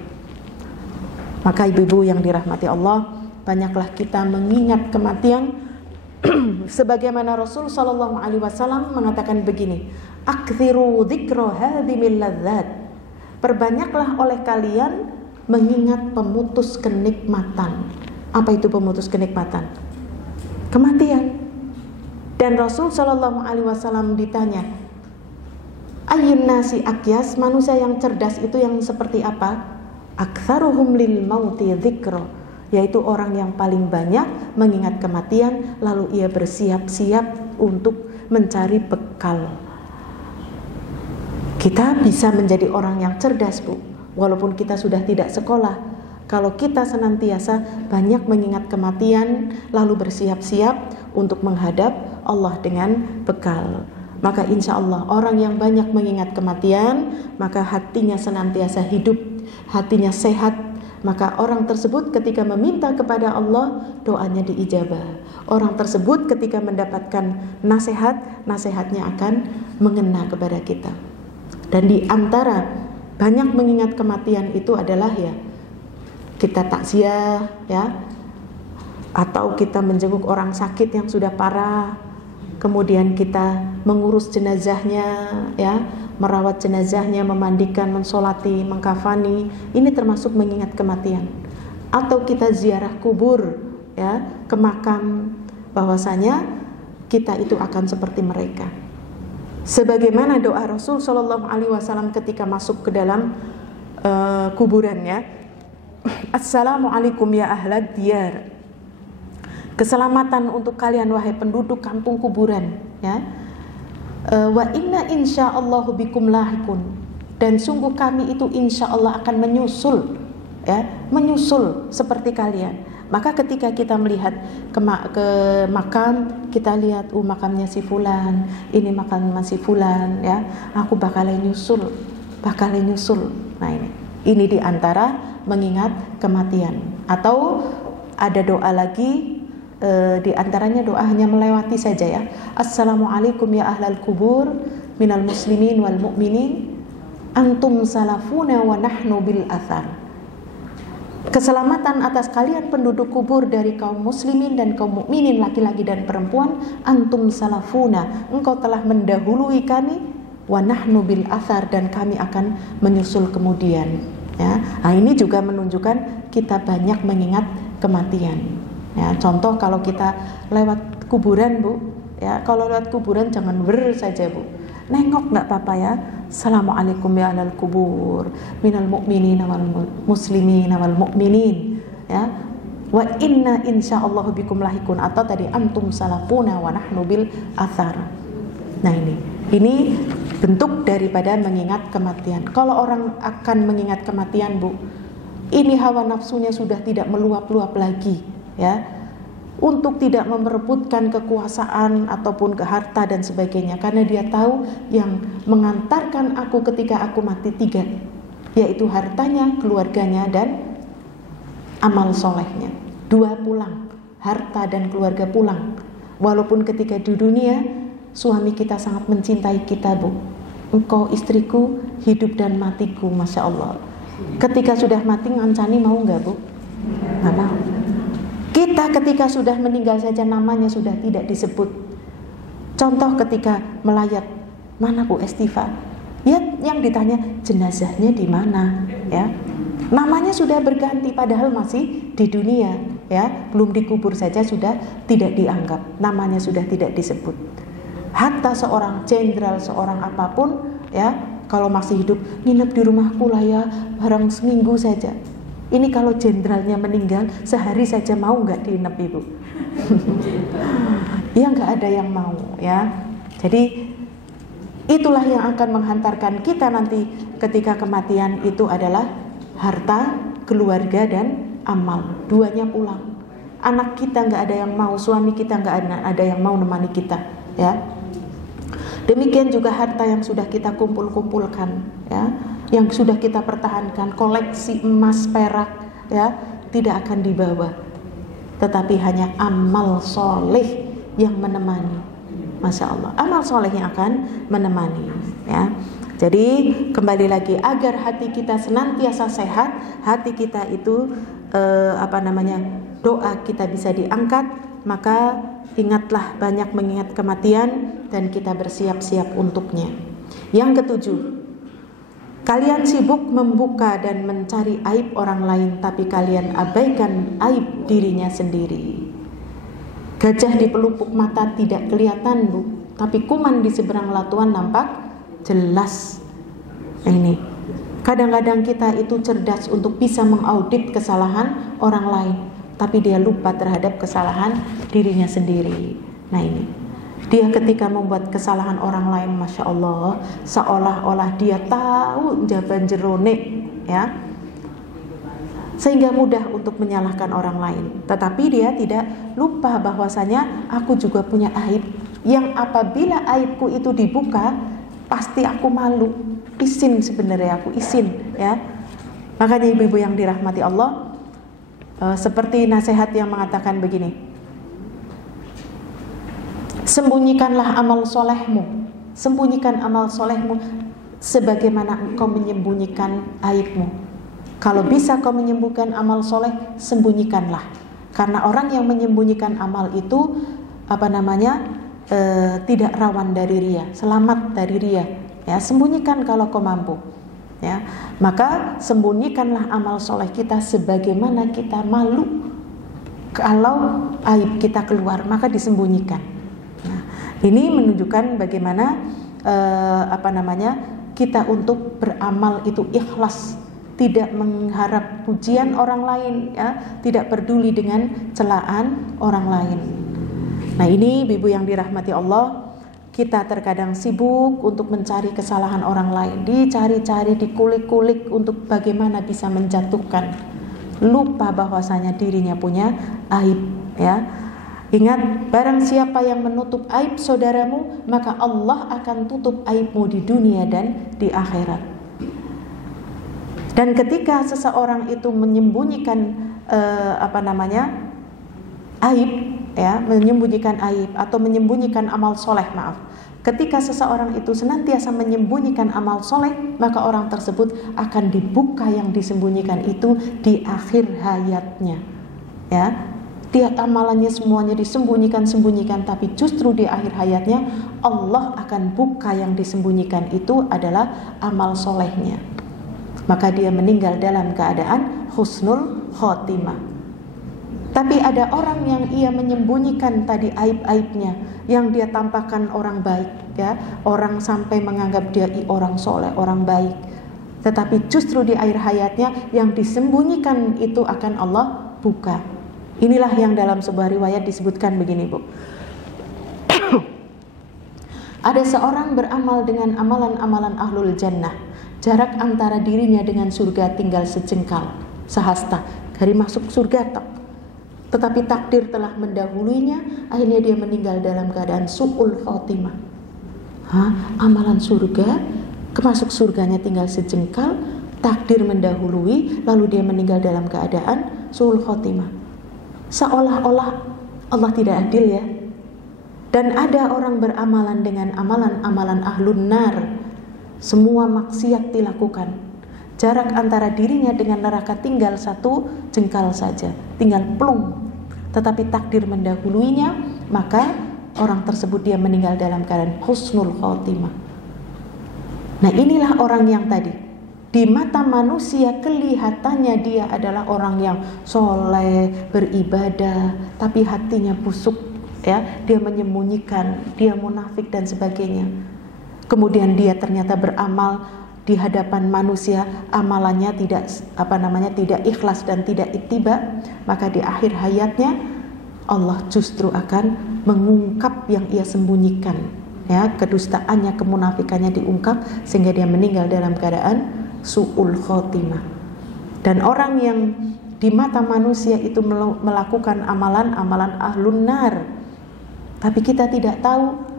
Maka ibu-ibu yang dirahmati Allah, banyaklah kita mengingat kematian sebagaimana Rasul sallallahu alaihi wasallam mengatakan begini, aktsiru dzikra hadhimil ladzat. Perbanyaklah oleh kalian mengingat pemutus kenikmatan. Apa itu pemutus kenikmatan? Kematian. Dan Rasul sallallahu alaihi wasallam ditanya, ayyun nasi akyas, manusia yang cerdas itu yang seperti apa? Aktsaruhum lil mauti dzikra, yaitu orang yang paling banyak mengingat kematian lalu ia bersiap-siap untuk mencari bekal. Kita bisa menjadi orang yang cerdas, Bu, walaupun kita sudah tidak sekolah. Kalau kita senantiasa banyak mengingat kematian lalu bersiap-siap untuk menghadap Allah dengan bekal, maka insya Allah orang yang banyak mengingat kematian, maka hatinya senantiasa hidup, hatinya sehat. Maka orang tersebut ketika meminta kepada Allah, doanya diijabah. Orang tersebut ketika mendapatkan nasihat, nasihatnya akan mengena kepada kita. Dan di antara banyak mengingat kematian itu adalah ya, kita takziah ya, atau kita menjenguk orang sakit yang sudah parah, kemudian kita mengurus jenazahnya ya, merawat jenazahnya, memandikan, mensolati, mengkafani. Ini termasuk mengingat kematian. Atau kita ziarah kubur ya, ke makam, bahwasanya kita itu akan seperti mereka. Sebagaimana doa Rasul sallallahu alaihi wasallam ketika masuk ke dalam kuburannya, Assalamualaikum ya ahlad diyar. Keselamatan untuk kalian wahai penduduk kampung kuburan ya. Wa inna insyaallahu bikum lahikun, dan sungguh kami itu insyaallah akan menyusul ya, menyusul seperti kalian. Maka ketika kita melihat ke makam, kita lihat makamnya si fulan, ini makamnya si fulan ya, aku bakalan nyusul. Nah ini diantara mengingat kematian. Atau ada doa lagi, di antaranya doa hanya melewati saja ya. Assalamualaikum ya ahlal kubur minal muslimin wal mu'minin antum salafuna wa nahnu bil athar. Keselamatan atas kalian penduduk kubur dari kaum muslimin dan kaum mukminin laki-laki dan perempuan, antum salafuna, engkau telah mendahului kami, wa nahnu bil athar, dan kami akan menyusul kemudian ya. Nah, ini juga menunjukkan kita banyak mengingat kematian. Ya, contoh kalau kita lewat kuburan Bu, ya kalau lewat kuburan jangan saja Bu, nengok nggak apa-apa ya. Assalamualaikum ya alal kubur minal mu'minin wal muslimin wal mu'minin ya. Wa inna insyaallah bikum lahikun, atau tadi antum salafuna wa nahnu bil athar. Nah ini bentuk daripada mengingat kematian. Kalau orang akan mengingat kematian Bu, ini hawa nafsunya sudah tidak meluap-luap lagi ya, untuk tidak memerebutkan kekuasaan ataupun ke harta dan sebagainya, karena dia tahu yang mengantarkan aku ketika aku mati 3, yaitu hartanya, keluarganya, dan amal solehnya. 2 pulang, harta dan keluarga pulang. Walaupun ketika di dunia suami kita sangat mencintai kita Bu, engkau istriku, hidup dan matiku, Masya Allah. Ketika sudah mati ngancani mau nggak Bu? Nggak mau. Kita ketika sudah meninggal saja namanya sudah tidak disebut. Contoh ketika melayat, mana Bu Estiva? Ya, yang ditanya jenazahnya di mana, ya. Namanya sudah berganti padahal masih di dunia, ya. Belum dikubur saja sudah tidak dianggap, namanya sudah tidak disebut. Hatta seorang jenderal, seorang apapun, ya, kalau masih hidup, nginep di rumahku lah ya, barang seminggu saja. Ini kalau jenderalnya meninggal, sehari saja mau nggak diinep Ibu? Ya nggak ada yang mau ya. Jadi itulah yang akan menghantarkan kita nanti ketika kematian, itu adalah harta, keluarga, dan amal. 2-nya pulang. Anak kita nggak ada yang mau, suami kita nggak ada yang mau nemani kita ya. Demikian juga harta yang sudah kita kumpul-kumpulkan ya, yang sudah kita pertahankan, koleksi emas, perak ya, tidak akan dibawa, tetapi hanya amal soleh yang menemani. Masya Allah, amal soleh yang akan menemani ya. Jadi kembali lagi, agar hati kita senantiasa sehat, hati kita itu doa kita bisa diangkat, maka ingatlah banyak mengingat kematian dan kita bersiap-siap untuknya. Yang ke-7, kalian sibuk membuka dan mencari aib orang lain, tapi kalian abaikan aib dirinya sendiri. Gajah di pelupuk mata tidak kelihatan Bu, tapi kuman di seberang latuan nampak jelas. Ini kadang-kadang kita itu cerdas untuk bisa mengaudit kesalahan orang lain, tapi dia lupa terhadap kesalahan dirinya sendiri. Nah ini, dia ketika membuat kesalahan orang lain, Masya Allah, seolah-olah dia tahu jaban jerone ya, sehingga mudah untuk menyalahkan orang lain. Tetapi dia tidak lupa bahwasanya aku juga punya aib, yang apabila aibku itu dibuka, pasti aku malu. Isin sebenarnya, aku isin ya. Makanya ibu-ibu yang dirahmati Allah, seperti nasihat yang mengatakan begini, sembunyikanlah amal solehmu, sembunyikan amal solehmu sebagaimana engkau menyembunyikan aibmu. Kalau bisa kau menyembunyikan amal soleh, sembunyikanlah. Karena orang yang menyembunyikan amal itu tidak rawan dari ria, selamat dari ria ya. Sembunyikan kalau kau mampu ya. Maka sembunyikanlah amal soleh kita sebagaimana kita malu kalau aib kita keluar, maka disembunyikan. Nah, ini menunjukkan bagaimana kita untuk beramal itu ikhlas, tidak mengharap pujian orang lain ya, tidak peduli dengan celaan orang lain. Nah ini ibu yang dirahmati Allah, kita terkadang sibuk untuk mencari kesalahan orang lain, dicari-cari, dikulik-kulik untuk bagaimana bisa menjatuhkan, lupa bahwasanya dirinya punya aib ya. Ingat, barang siapa yang menutup aib saudaramu, maka Allah akan tutup aibmu di dunia dan di akhirat. Dan ketika seseorang itu menyembunyikan aib, ya, menyembunyikan aib atau menyembunyikan amal soleh, maaf. Ketika seseorang itu senantiasa menyembunyikan amal soleh, maka orang tersebut akan dibuka yang disembunyikan itu di akhir hayatnya. Ya, dia amalannya semuanya disembunyikan, tapi justru di akhir hayatnya Allah akan buka yang disembunyikan itu adalah amal solehnya. Maka dia meninggal dalam keadaan husnul khotimah. Tapi ada orang yang ia menyembunyikan tadi aib-aibnya, yang dia tampakkan orang baik, ya, orang sampai menganggap dia orang soleh, orang baik. Tetapi justru di akhir hayatnya yang disembunyikan itu akan Allah buka. Inilah yang dalam sebuah riwayat disebutkan begini, Bu. Ada seorang beramal dengan amalan-amalan ahlul jannah. Jarak antara dirinya dengan surga tinggal sejengkal, sehasta dari masuk surga tok. Tetapi takdir telah mendahuluinya, akhirnya dia meninggal dalam keadaan su'ul khotimah. Amalan surga, kemasuk surganya tinggal sejengkal, takdir mendahului, lalu dia meninggal dalam keadaan su'ul khotimah. Seolah-olah Allah tidak adil, ya. Dan ada orang beramalan dengan amalan-amalan ahlun nar. Semua maksiat dilakukan. Jarak antara dirinya dengan neraka tinggal satu jengkal saja, tinggal plung. Tetapi takdir mendahuluinya, maka orang tersebut dia meninggal dalam keadaan husnul khotimah. Nah, inilah orang yang tadi di mata manusia kelihatannya dia adalah orang yang soleh, beribadah, tapi hatinya busuk, ya. Dia menyembunyikan, dia munafik dan sebagainya. Kemudian dia ternyata beramal di hadapan manusia, amalannya tidak ikhlas dan tidak ittiba, maka di akhir hayatnya Allah justru akan mengungkap yang ia sembunyikan, ya, kedustaannya, kemunafikannya diungkap sehingga dia meninggal dalam keadaan su'ul khotimah. Dan orang yang di mata manusia itu melakukan amalan-amalan ahlun nar, tapi kita tidak tahu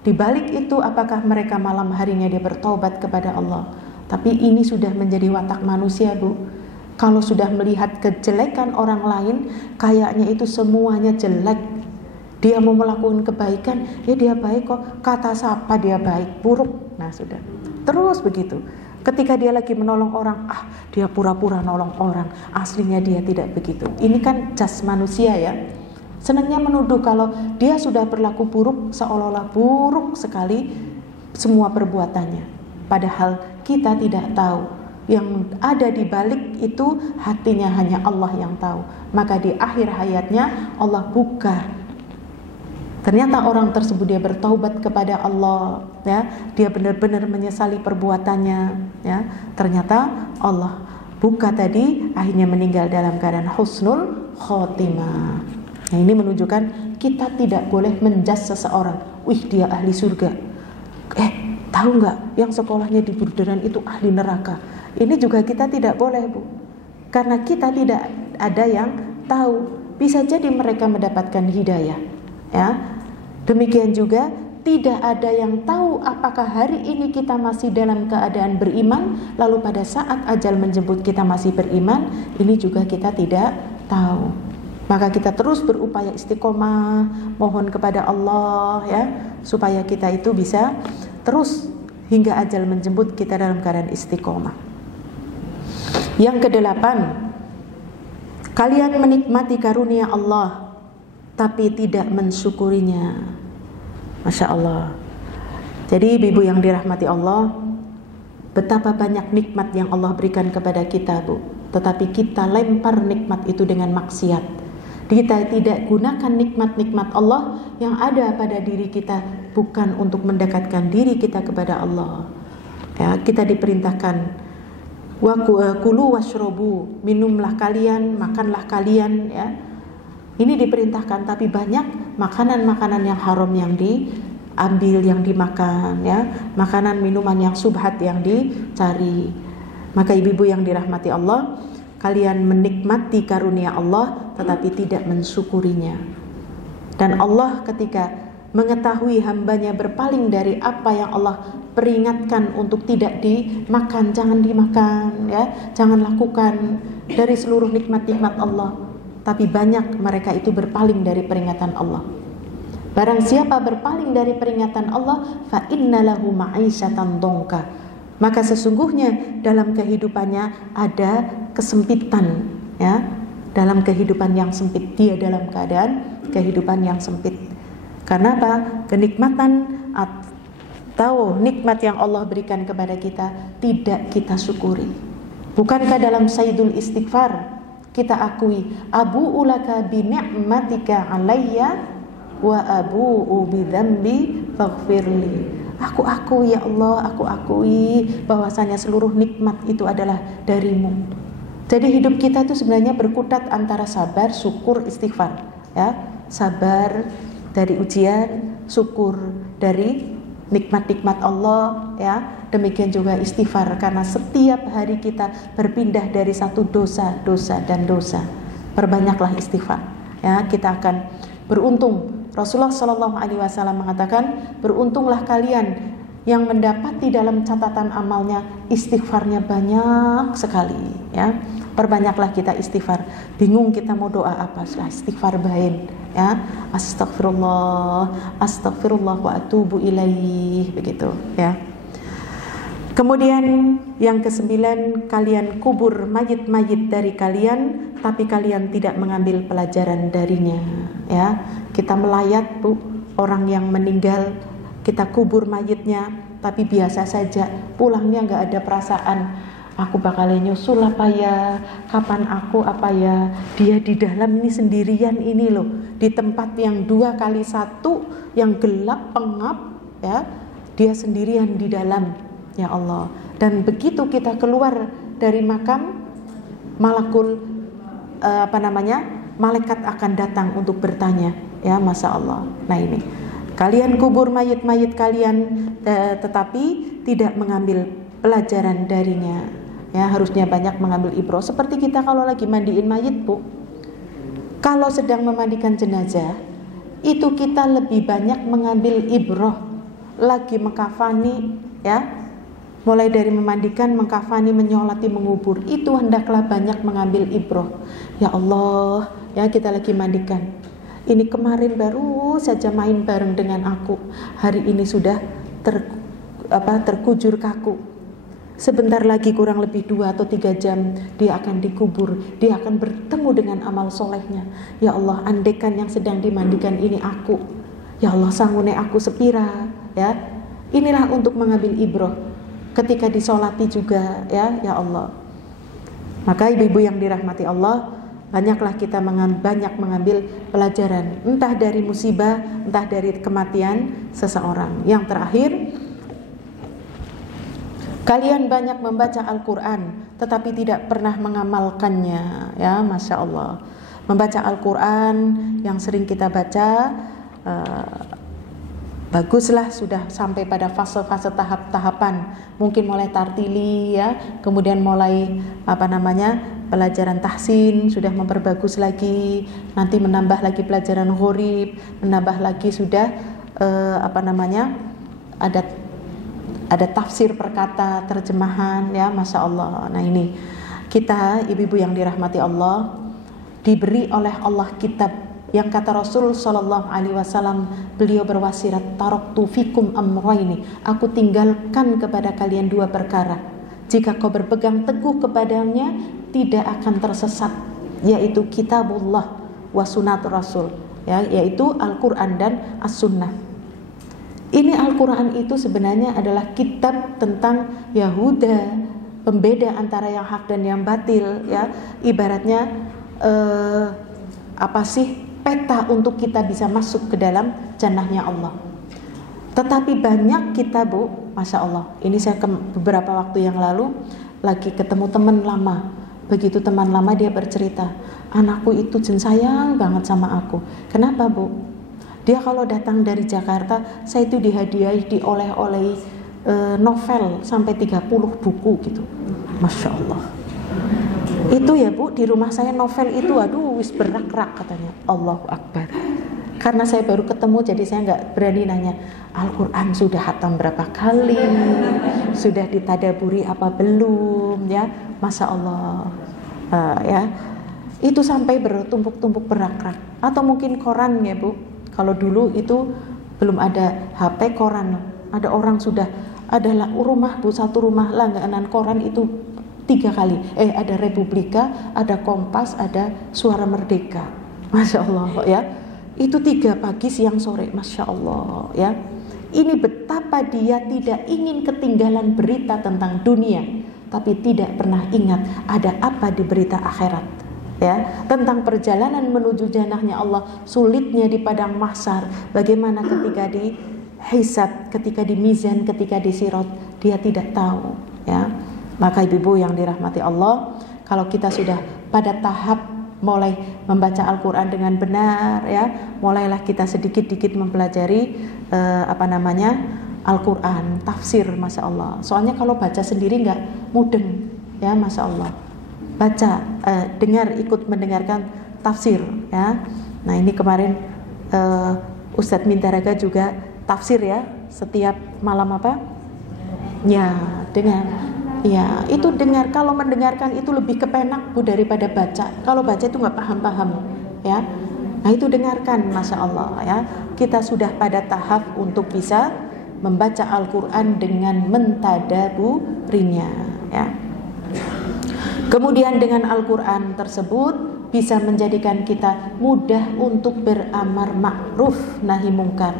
di balik itu apakah mereka malam harinya dia bertaubat kepada Allah. Tapi ini sudah menjadi watak manusia, Bu. Kalau sudah melihat kejelekan orang lain, kayaknya itu semuanya jelek. Dia mau melakukan kebaikan, ya dia baik kok. Kata siapa dia baik, buruk. Nah sudah, terus begitu. Ketika dia lagi menolong orang, dia pura-pura nolong orang, aslinya dia tidak begitu. Ini kan jas manusia, ya. Senangnya menuduh kalau dia sudah berlaku buruk, seolah-olah buruk sekali semua perbuatannya. Padahal kita tidak tahu, yang ada di balik itu hatinya hanya Allah yang tahu. Maka di akhir hayatnya Allah buka. Ternyata orang tersebut dia bertaubat kepada Allah, ya. Dia benar-benar menyesali perbuatannya, ya. Ternyata Allah buka tadi, akhirnya meninggal dalam keadaan husnul khotimah. Nah, ini menunjukkan kita tidak boleh menjudge seseorang. Wih, dia ahli surga. Tahu nggak yang sekolahnya di burderan itu ahli neraka? Ini juga kita tidak boleh, Bu. Karena kita tidak ada yang tahu. Bisa jadi mereka mendapatkan hidayah, ya. Demikian juga tidak ada yang tahu apakah hari ini kita masih dalam keadaan beriman, lalu pada saat ajal menjemput kita masih beriman. Ini juga kita tidak tahu. Maka kita terus berupaya istiqomah, mohon kepada Allah, ya, supaya kita itu bisa terus hingga ajal menjemput kita dalam keadaan istiqomah. Yang kedelapan, kalian menikmati karunia Allah tapi tidak mensyukurinya. Masya Allah. Jadi ibu yang dirahmati Allah, betapa banyak nikmat yang Allah berikan kepada kita, Bu. Tetapi kita lempar nikmat itu dengan maksiat. Kita tidak gunakan nikmat-nikmat Allah yang ada pada diri kita bukan untuk mendekatkan diri kita kepada Allah. Ya, kita diperintahkan wa kulu washrobu, minumlah kalian, makanlah kalian, ya. Ini diperintahkan, tapi banyak makanan-makanan yang haram yang diambil, yang dimakan, ya. Makanan minuman yang subhat yang dicari. Maka ibu-ibu yang dirahmati Allah, kalian menikmati karunia Allah tetapi tidak mensyukurinya. Dan Allah ketika mengetahui hambanya berpaling dari apa yang Allah peringatkan untuk tidak dimakan, jangan dimakan, ya, jangan lakukan dari seluruh nikmat-nikmat Allah. tapi banyak mereka itu berpaling dari peringatan Allah. Barang siapa berpaling dari peringatan Allah, fa innalahu ma'isyatan dongka, maka sesungguhnya dalam kehidupannya ada kesempitan, ya, dalam kehidupan yang sempit. Dia dalam keadaan kehidupan yang sempit. Karena apa? Kenikmatan atau nikmat yang Allah berikan kepada kita tidak kita syukuri. Bukankah dalam Sayyidul Istighfar kita akui, abu'u laka bi ni'matika alayya wa abu'u bi dzambi faghfirli. Aku akui ya Allah, aku akui bahwasanya seluruh nikmat itu adalah darimu. Jadi hidup kita itu sebenarnya berkutat antara sabar, syukur, istighfar, ya. Sabar dari ujian, syukur dari nikmat-nikmat Allah, ya. Demikian juga istighfar, karena setiap hari kita berpindah dari satu dosa dan dosa. Perbanyaklah istighfar, ya, kita akan beruntung. Rasulullah SAW mengatakan, beruntunglah kalian yang mendapati dalam catatan amalnya istighfarnya banyak sekali, ya. Perbanyaklah kita istighfar. Bingung kita mau doa apa, istighfar bain, ya. Astagfirullah wa atubu ilaih, begitu, ya. Kemudian yang ke-9, kalian kubur mayit-mayit dari kalian, tapi kalian tidak mengambil pelajaran darinya, ya. Kita melayat, Bu, orang yang meninggal, kita kubur mayitnya, tapi biasa saja, pulangnya nggak ada perasaan. Aku bakal nyusul apa ya, kapan aku apa ya, dia di dalam ini sendirian ini loh, di tempat yang 2x1 yang gelap pengap, ya, dia sendirian di dalam, ya Allah. Dan begitu kita keluar dari makam, malaikat akan datang untuk bertanya, ya, Masya Allah. Nah ini, kalian kubur mayit-mayit kalian, tetapi tidak mengambil pelajaran darinya, ya. Harusnya banyak mengambil ibrah. Seperti kita kalau lagi mandiin mayit, Bu, kalau sedang memandikan jenazah, itu kita lebih banyak mengambil ibrah. Lagi mengkafani, ya, mulai dari memandikan, mengkafani, menyolati, mengubur, itu hendaklah banyak mengambil ibrah. Ya Allah, ya, kita lagi mandikan, ini kemarin baru saja main bareng dengan aku, hari ini sudah terkujur kaku. Sebentar lagi kurang lebih 2 atau 3 jam dia akan dikubur, dia akan bertemu dengan amal solehnya. Ya Allah, andaikan yang sedang dimandikan ini aku, ya Allah, sangune aku sepira, ya. Inilah untuk mengambil ibrah. Ketika disolati juga, ya Allah. Maka ibu-ibu yang dirahmati Allah, banyaklah kita banyak mengambil pelajaran, entah dari musibah, entah dari kematian seseorang. Yang terakhir, kalian banyak membaca Al-Quran tetapi tidak pernah mengamalkannya, ya, Masya Allah. Membaca Al-Quran yang sering kita baca, baguslah, sudah sampai pada fase-fase tahapan, mungkin mulai tartili, ya, kemudian mulai pelajaran tahsin, sudah memperbagus lagi, nanti menambah lagi pelajaran ghorib, menambah lagi sudah ada tafsir perkata, terjemahan, ya, Masya Allah. Nah ini, kita ibu-ibu yang dirahmati Allah, diberi oleh Allah kitab yang kata Rasul Sallallahu Alaihi Wasallam, beliau berwasiat, taraktu fikum amraini, aku tinggalkan kepada kalian 2 perkara, jika kau berpegang teguh kepadanya tidak akan tersesat, yaitu kitabullah wa sunat Rasul, ya, yaitu Al-Quran dan As-Sunnah. Ini Al-Quran itu sebenarnya adalah kitab tentang Yahuda, pembeda antara yang hak dan yang batil, ya. Ibaratnya peta untuk kita bisa masuk ke dalam jannahnya Allah. Tetapi banyak kita, Bu, Masya Allah, ini saya beberapa waktu yang lalu lagi ketemu teman lama. Begitu teman lama dia bercerita, anakku itu jen sayang banget sama aku. Kenapa, Bu? Dia kalau datang dari Jakarta, saya itu dihadiahi, dioleh-oleh novel sampai 30 buku gitu. Masya Allah. Itu ya, Bu, di rumah saya novel itu, aduh, wis berak-rak katanya. Allahu Akbar. Karena saya baru ketemu, jadi saya nggak berani nanya, Al-Quran sudah hatam berapa kali, sudah ditadaburi apa belum, ya, Masya Allah, ya. Itu sampai bertumpuk-tumpuk berak-rak. Atau mungkin koran ya Bu. Kalau dulu itu belum ada HP, koran. Ada orang sudah adalah rumah Bu, satu rumah langganan koran itu 3 kali. Ada Republika, ada Kompas, ada Suara Merdeka. Masya Allah ya. Itu 3 pagi, siang, sore. Masya Allah ya. Ini betapa dia tidak ingin ketinggalan berita tentang dunia, tapi tidak pernah ingat ada apa di berita akhirat ya, tentang perjalanan menuju jannahnya Allah, sulitnya di padang mahsyar, bagaimana ketika di hisab, ketika di mizan, ketika di sirat, dia tidak tahu ya. Maka ibu-ibu yang dirahmati Allah, kalau kita sudah pada tahap mulai membaca Al-Quran dengan benar ya, mulailah kita sedikit-sedikit mempelajari Al-Quran, tafsir, Masya Allah. Soalnya kalau baca sendiri nggak mudeng ya, Masya Allah. Baca, dengar, ikut mendengarkan tafsir ya. Nah ini kemarin Ustadz Mintaraga juga tafsir ya, setiap malam apa? Ya, dengar. Ya, itu dengar. Kalau mendengarkan itu lebih kepenak Bu daripada baca. Kalau baca itu nggak paham-paham ya. Nah itu dengarkan, Masya Allah ya. Kita sudah pada tahap untuk bisa membaca Al-Quran dengan mentadaburinya ya. Kemudian dengan Al-Quran tersebut bisa menjadikan kita mudah untuk beramar ma'ruf nahi mungkar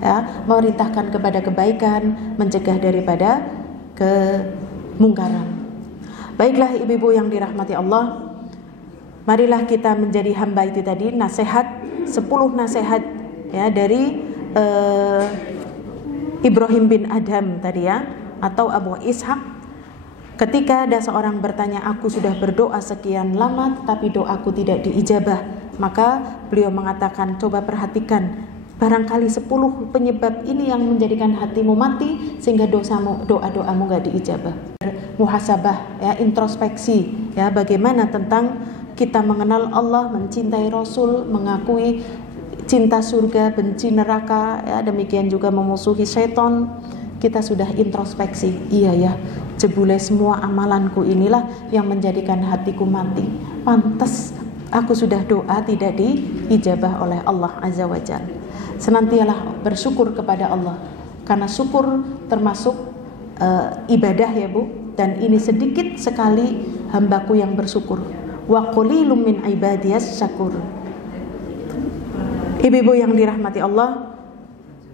ya, memerintahkan kepada kebaikan, mencegah daripada kemungkaran. Baiklah ibu-ibu yang dirahmati Allah, marilah kita menjadi hamba itu tadi. Nasihat 10 nasihat ya dari Ibrahim bin Adham tadi ya, atau Abu Ishaq. Ketika ada seorang bertanya, aku sudah berdoa sekian lama tapi doaku tidak diijabah, maka beliau mengatakan, coba perhatikan, barangkali 10 penyebab ini yang menjadikan hatimu mati sehingga doa-doamu gak diijabah. Muhasabah ya, introspeksi ya, bagaimana tentang kita mengenal Allah, mencintai Rasul, mengakui cinta surga, benci neraka ya, demikian juga memusuhi syaitan. Kita sudah introspeksi, iya ya, jebule semua amalanku inilah yang menjadikan hatiku mati. Pantas aku sudah doa tidak diijabah oleh Allah Azza wa Jalla. Senantialah bersyukur kepada Allah, karena syukur termasuk ibadah ya Bu, dan ini sedikit sekali hambaku yang bersyukur. Wa qalilum min ibadiyas syakur. Ibu-ibu yang dirahmati Allah,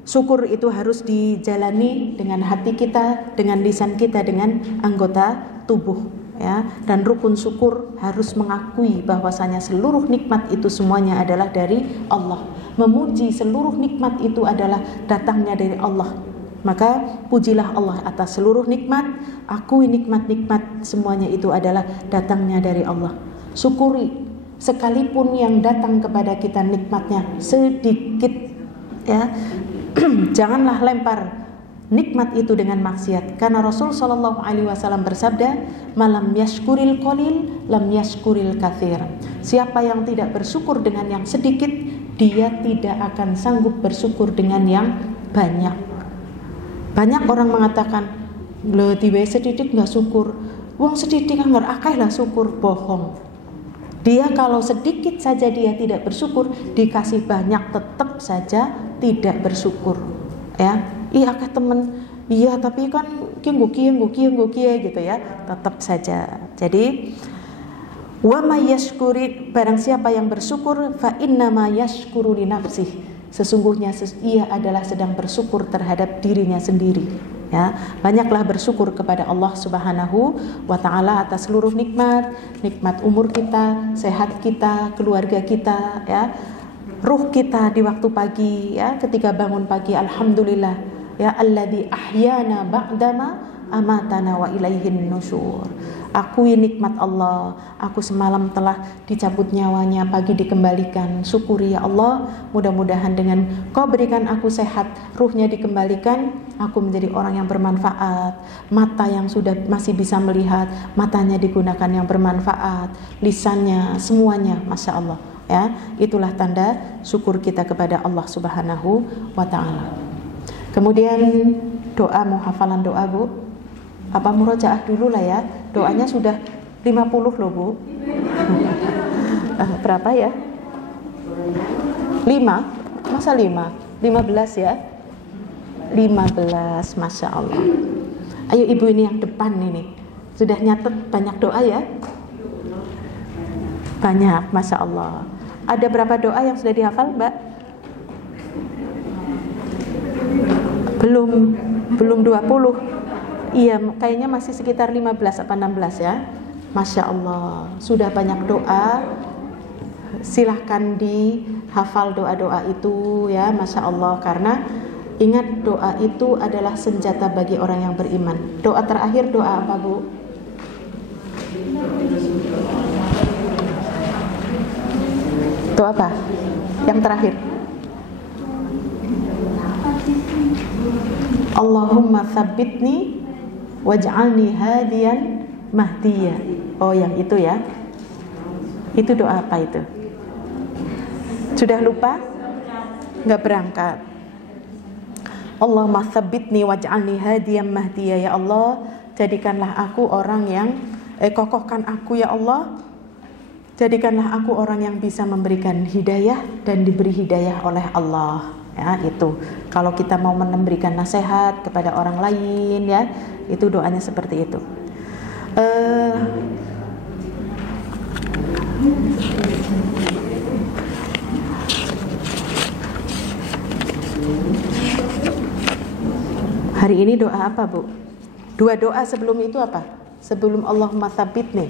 syukur itu harus dijalani dengan hati kita, dengan lisan kita, dengan anggota tubuh ya. Dan rukun syukur harus mengakui bahwasanya seluruh nikmat itu semuanya adalah dari Allah. Memuji seluruh nikmat itu adalah datangnya dari Allah. Maka pujilah Allah atas seluruh nikmat, akui nikmat-nikmat semuanya itu adalah datangnya dari Allah. Syukuri sekalipun yang datang kepada kita nikmatnya sedikit ya. Janganlah lempar nikmat itu dengan maksiat, karena Rasul sallallahu alaihi wasallam bersabda, malam yashkuril qalil lam yashkuril katsir. Siapa yang tidak bersyukur dengan yang sedikit, dia tidak akan sanggup bersyukur dengan yang banyak. Banyak orang mengatakan, "Lho diwe sedikit enggak syukur. Wong sedikit anggar akeh lah syukur." Bohong. Dia kalau sedikit saja dia tidak bersyukur, dikasih banyak tetap saja tidak bersyukur ya. Iya akeh temen, iya tapi kan ngguki gitu ya, tetap saja. Jadi wa may yashkuri, barang siapa yang bersyukur, fa inna ma yashkuru li nafsih, sesungguhnya ia adalah sedang bersyukur terhadap dirinya sendiri ya. Banyaklah bersyukur kepada Allah Subhanahu wa taala atas seluruh nikmat, nikmat umur kita, sehat kita, keluarga kita ya, ruh kita di waktu pagi ya, ketika bangun pagi alhamdulillah ya, alladzi ahyana ba'dama amatana wa ilaihin nusyur. Akui nikmat Allah, aku semalam telah dicabut nyawanya, pagi dikembalikan. Syukuri ya Allah, mudah-mudahan dengan Kau berikan aku sehat, ruhnya dikembalikan, aku menjadi orang yang bermanfaat. Mata yang sudah masih bisa melihat, matanya digunakan yang bermanfaat, lisannya, semuanya, Masya Allah ya. Itulah tanda syukur kita kepada Allah Subhanahu wa ta'ala. Kemudian doa, mau hafalan doa Bu? Apa murojaah dulu lah ya, doanya sudah 50 loh Bu. Berapa ya? 5? Masa 5? 15 ya? 15, Masya Allah. Ayo ibu ini yang depan ini, sudah nyatet banyak doa ya? Banyak, Masya Allah. Ada berapa doa yang sudah dihafal, Mbak? Belum 20. Iya, kayaknya masih sekitar 15 atau 16 ya. Masya Allah, sudah banyak doa. Silahkan dihafal doa-doa itu ya, Masya Allah. Karena ingat, doa itu adalah senjata bagi orang yang beriman. Doa terakhir doa apa, Bu? Doa apa? Yang terakhir. Allahumma tsabbitni waj'alni hadiyan mahdiya. Oh, yang itu ya. Itu doa apa itu? Sudah lupa? Enggak berangkat. Allahumma tsabbitni waj'alni hadiyan mahdiya. Ya Allah, jadikanlah aku orang yang kokohkan aku ya Allah. Jadikanlah aku orang yang bisa memberikan hidayah dan diberi hidayah oleh Allah. Ya, itu. Kalau kita mau memberikan nasihat kepada orang lain ya, itu doanya seperti itu. Hari ini doa apa, Bu? 2 doa sebelum itu apa? Sebelum Allahumma tsabbitni.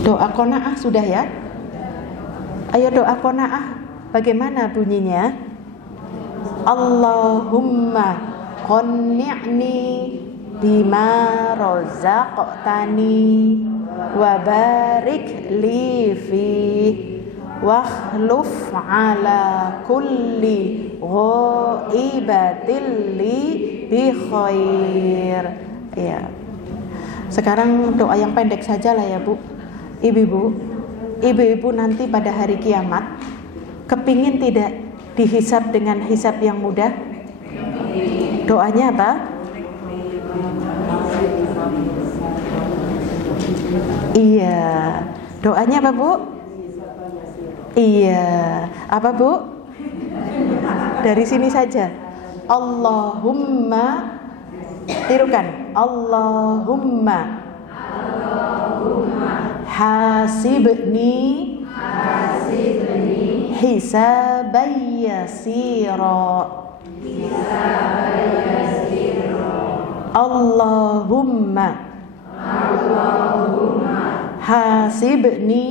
Doa qanaah sudah ya? Ayo doa qanaah. Bagaimana bunyinya? Allahumma qanni'ni bima razaqtani wa barik li fih wakhluf ala kulli ghaibatil li bi khair. Ya. Sekarang doa yang pendek saja lah ya, Bu. Ibu-ibu nanti pada hari kiamat kepingin tidak dihisab dengan hisab yang mudah? Doanya apa? Iya. Doanya apa, Bu? Iya. Apa, Bu? Dari sini saja. Allahumma, tirukan. Allahumma hasibni hisaban yasira. Allahumma hasibni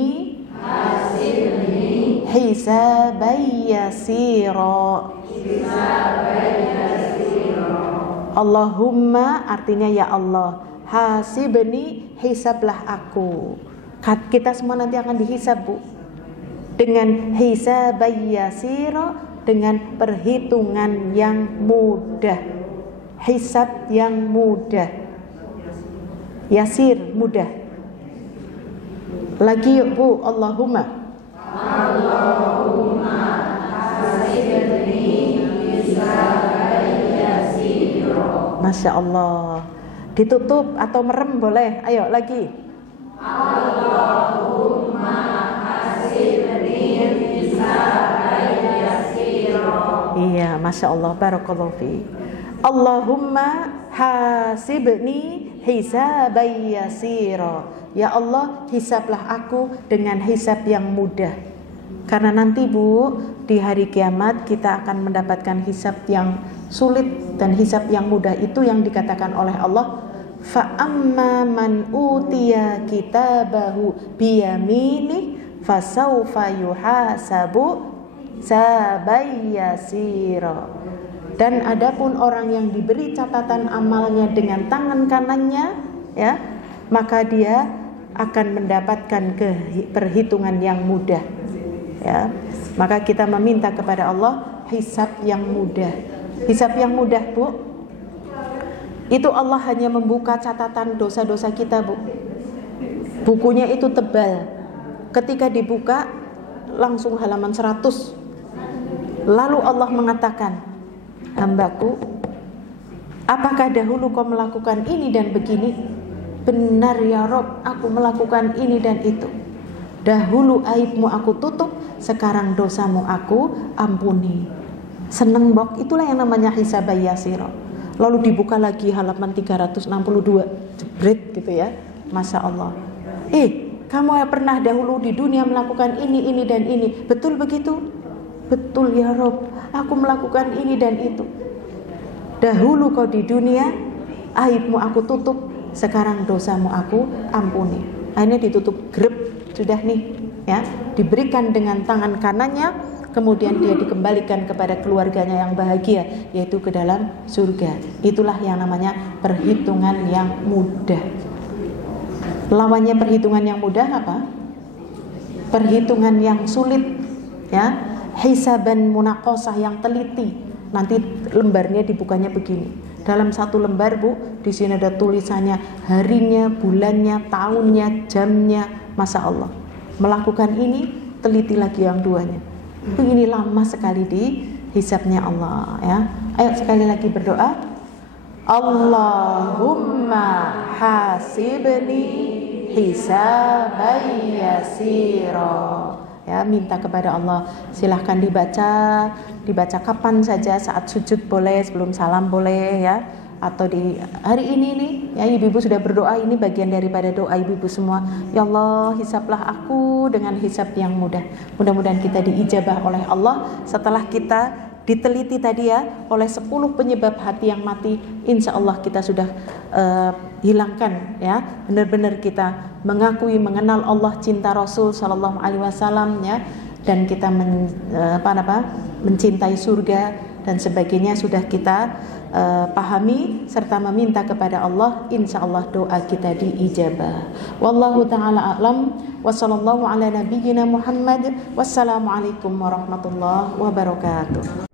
hisaban yasira. Allahumma artinya ya Allah, hasibni, hisablah aku. Kita semua nanti akan dihisab, Bu, dengan hisaban yasira, dengan perhitungan yang mudah. Hisab yang mudah. Yasir, mudah. Lagi yuk, Bu. Allahumma hasibni hisaban yasira. Masya Allah. Ditutup atau merem boleh. Ayo lagi. Allahumma hasibni hisaban yasira. Iya, Masya Allah. Barakallahu fi. Allahumma hasibni hisaban yasira. Ya Allah, hisablah aku dengan hisab yang mudah. Karena nanti, Bu, di hari kiamat kita akan mendapatkan hisab yang sulit, dan hisab yang mudah itu yang dikatakan oleh Allah, fa amma man utiya kitabahu biyamini fasaufa yuhasabu sabayyasira. Dan adapun orang yang diberi catatan amalnya dengan tangan kanannya, ya, maka dia akan mendapatkan perhitungan yang mudah. Ya, maka kita meminta kepada Allah hisab yang mudah. Hisab yang mudah, Bu, itu Allah hanya membuka catatan dosa-dosa kita, Bu. Bukunya itu tebal. Ketika dibuka langsung halaman 100. Lalu Allah mengatakan, hambaku, apakah dahulu kau melakukan ini dan begini? benar ya Rob, aku melakukan ini dan itu. Dahulu aibmu aku tutup, sekarang dosamu aku ampuni. Seneng bok, itulah yang namanya hisab yasira. Lalu dibuka lagi halaman 362, jebret gitu ya. Masya Allah. Kamu pernah dahulu di dunia melakukan ini dan ini. Betul begitu? Betul ya Rob, aku melakukan ini dan itu. Dahulu kau di dunia, aibmu aku tutup, sekarang dosamu aku ampuni. Akhirnya ditutup grep, sudah nih ya, diberikan dengan tangan kanannya, kemudian dia dikembalikan kepada keluarganya yang bahagia, yaitu ke dalam surga. Itulah yang namanya perhitungan yang mudah. Lawannya perhitungan yang mudah apa? Perhitungan yang sulit, ya, hisaban munaqasah yang teliti. Nanti lembarnya dibukanya begini. Dalam satu lembar Bu, di sini ada tulisannya harinya, bulannya, tahunnya, jamnya. Masya Allah. Melakukan ini, teliti lagi yang duanya. Ini lama sekali di hisabnya Allah ya. Ayo sekali lagi berdoa. Allahumma hasibni hisaban yasira. Ya, minta kepada Allah. Silahkan dibaca kapan saja, saat sujud boleh, sebelum salam boleh ya, atau di hari ini nih ya, ibu-ibu sudah berdoa, ini bagian daripada doa ibu-ibu semua. Ya Allah, hisablah aku dengan hisab yang mudah. Mudah-mudahan kita diijabah oleh Allah setelah kita diteliti tadi ya oleh 10 penyebab hati yang mati. Insya Allah kita sudah hilangkan ya, benar-benar kita mengakui mengenal Allah, cinta Rasul Sallallahu Alaihi Wasallam ya, dan kita mencintai surga dan sebagainya sudah kita pahami serta meminta kepada Allah. Insya Allah doa kita diijabah. Wallahu ta'ala a'lam wa sallallahu ala nabiyyina Muhammad. Wassalamualaikum warahmatullahi wabarakatuh.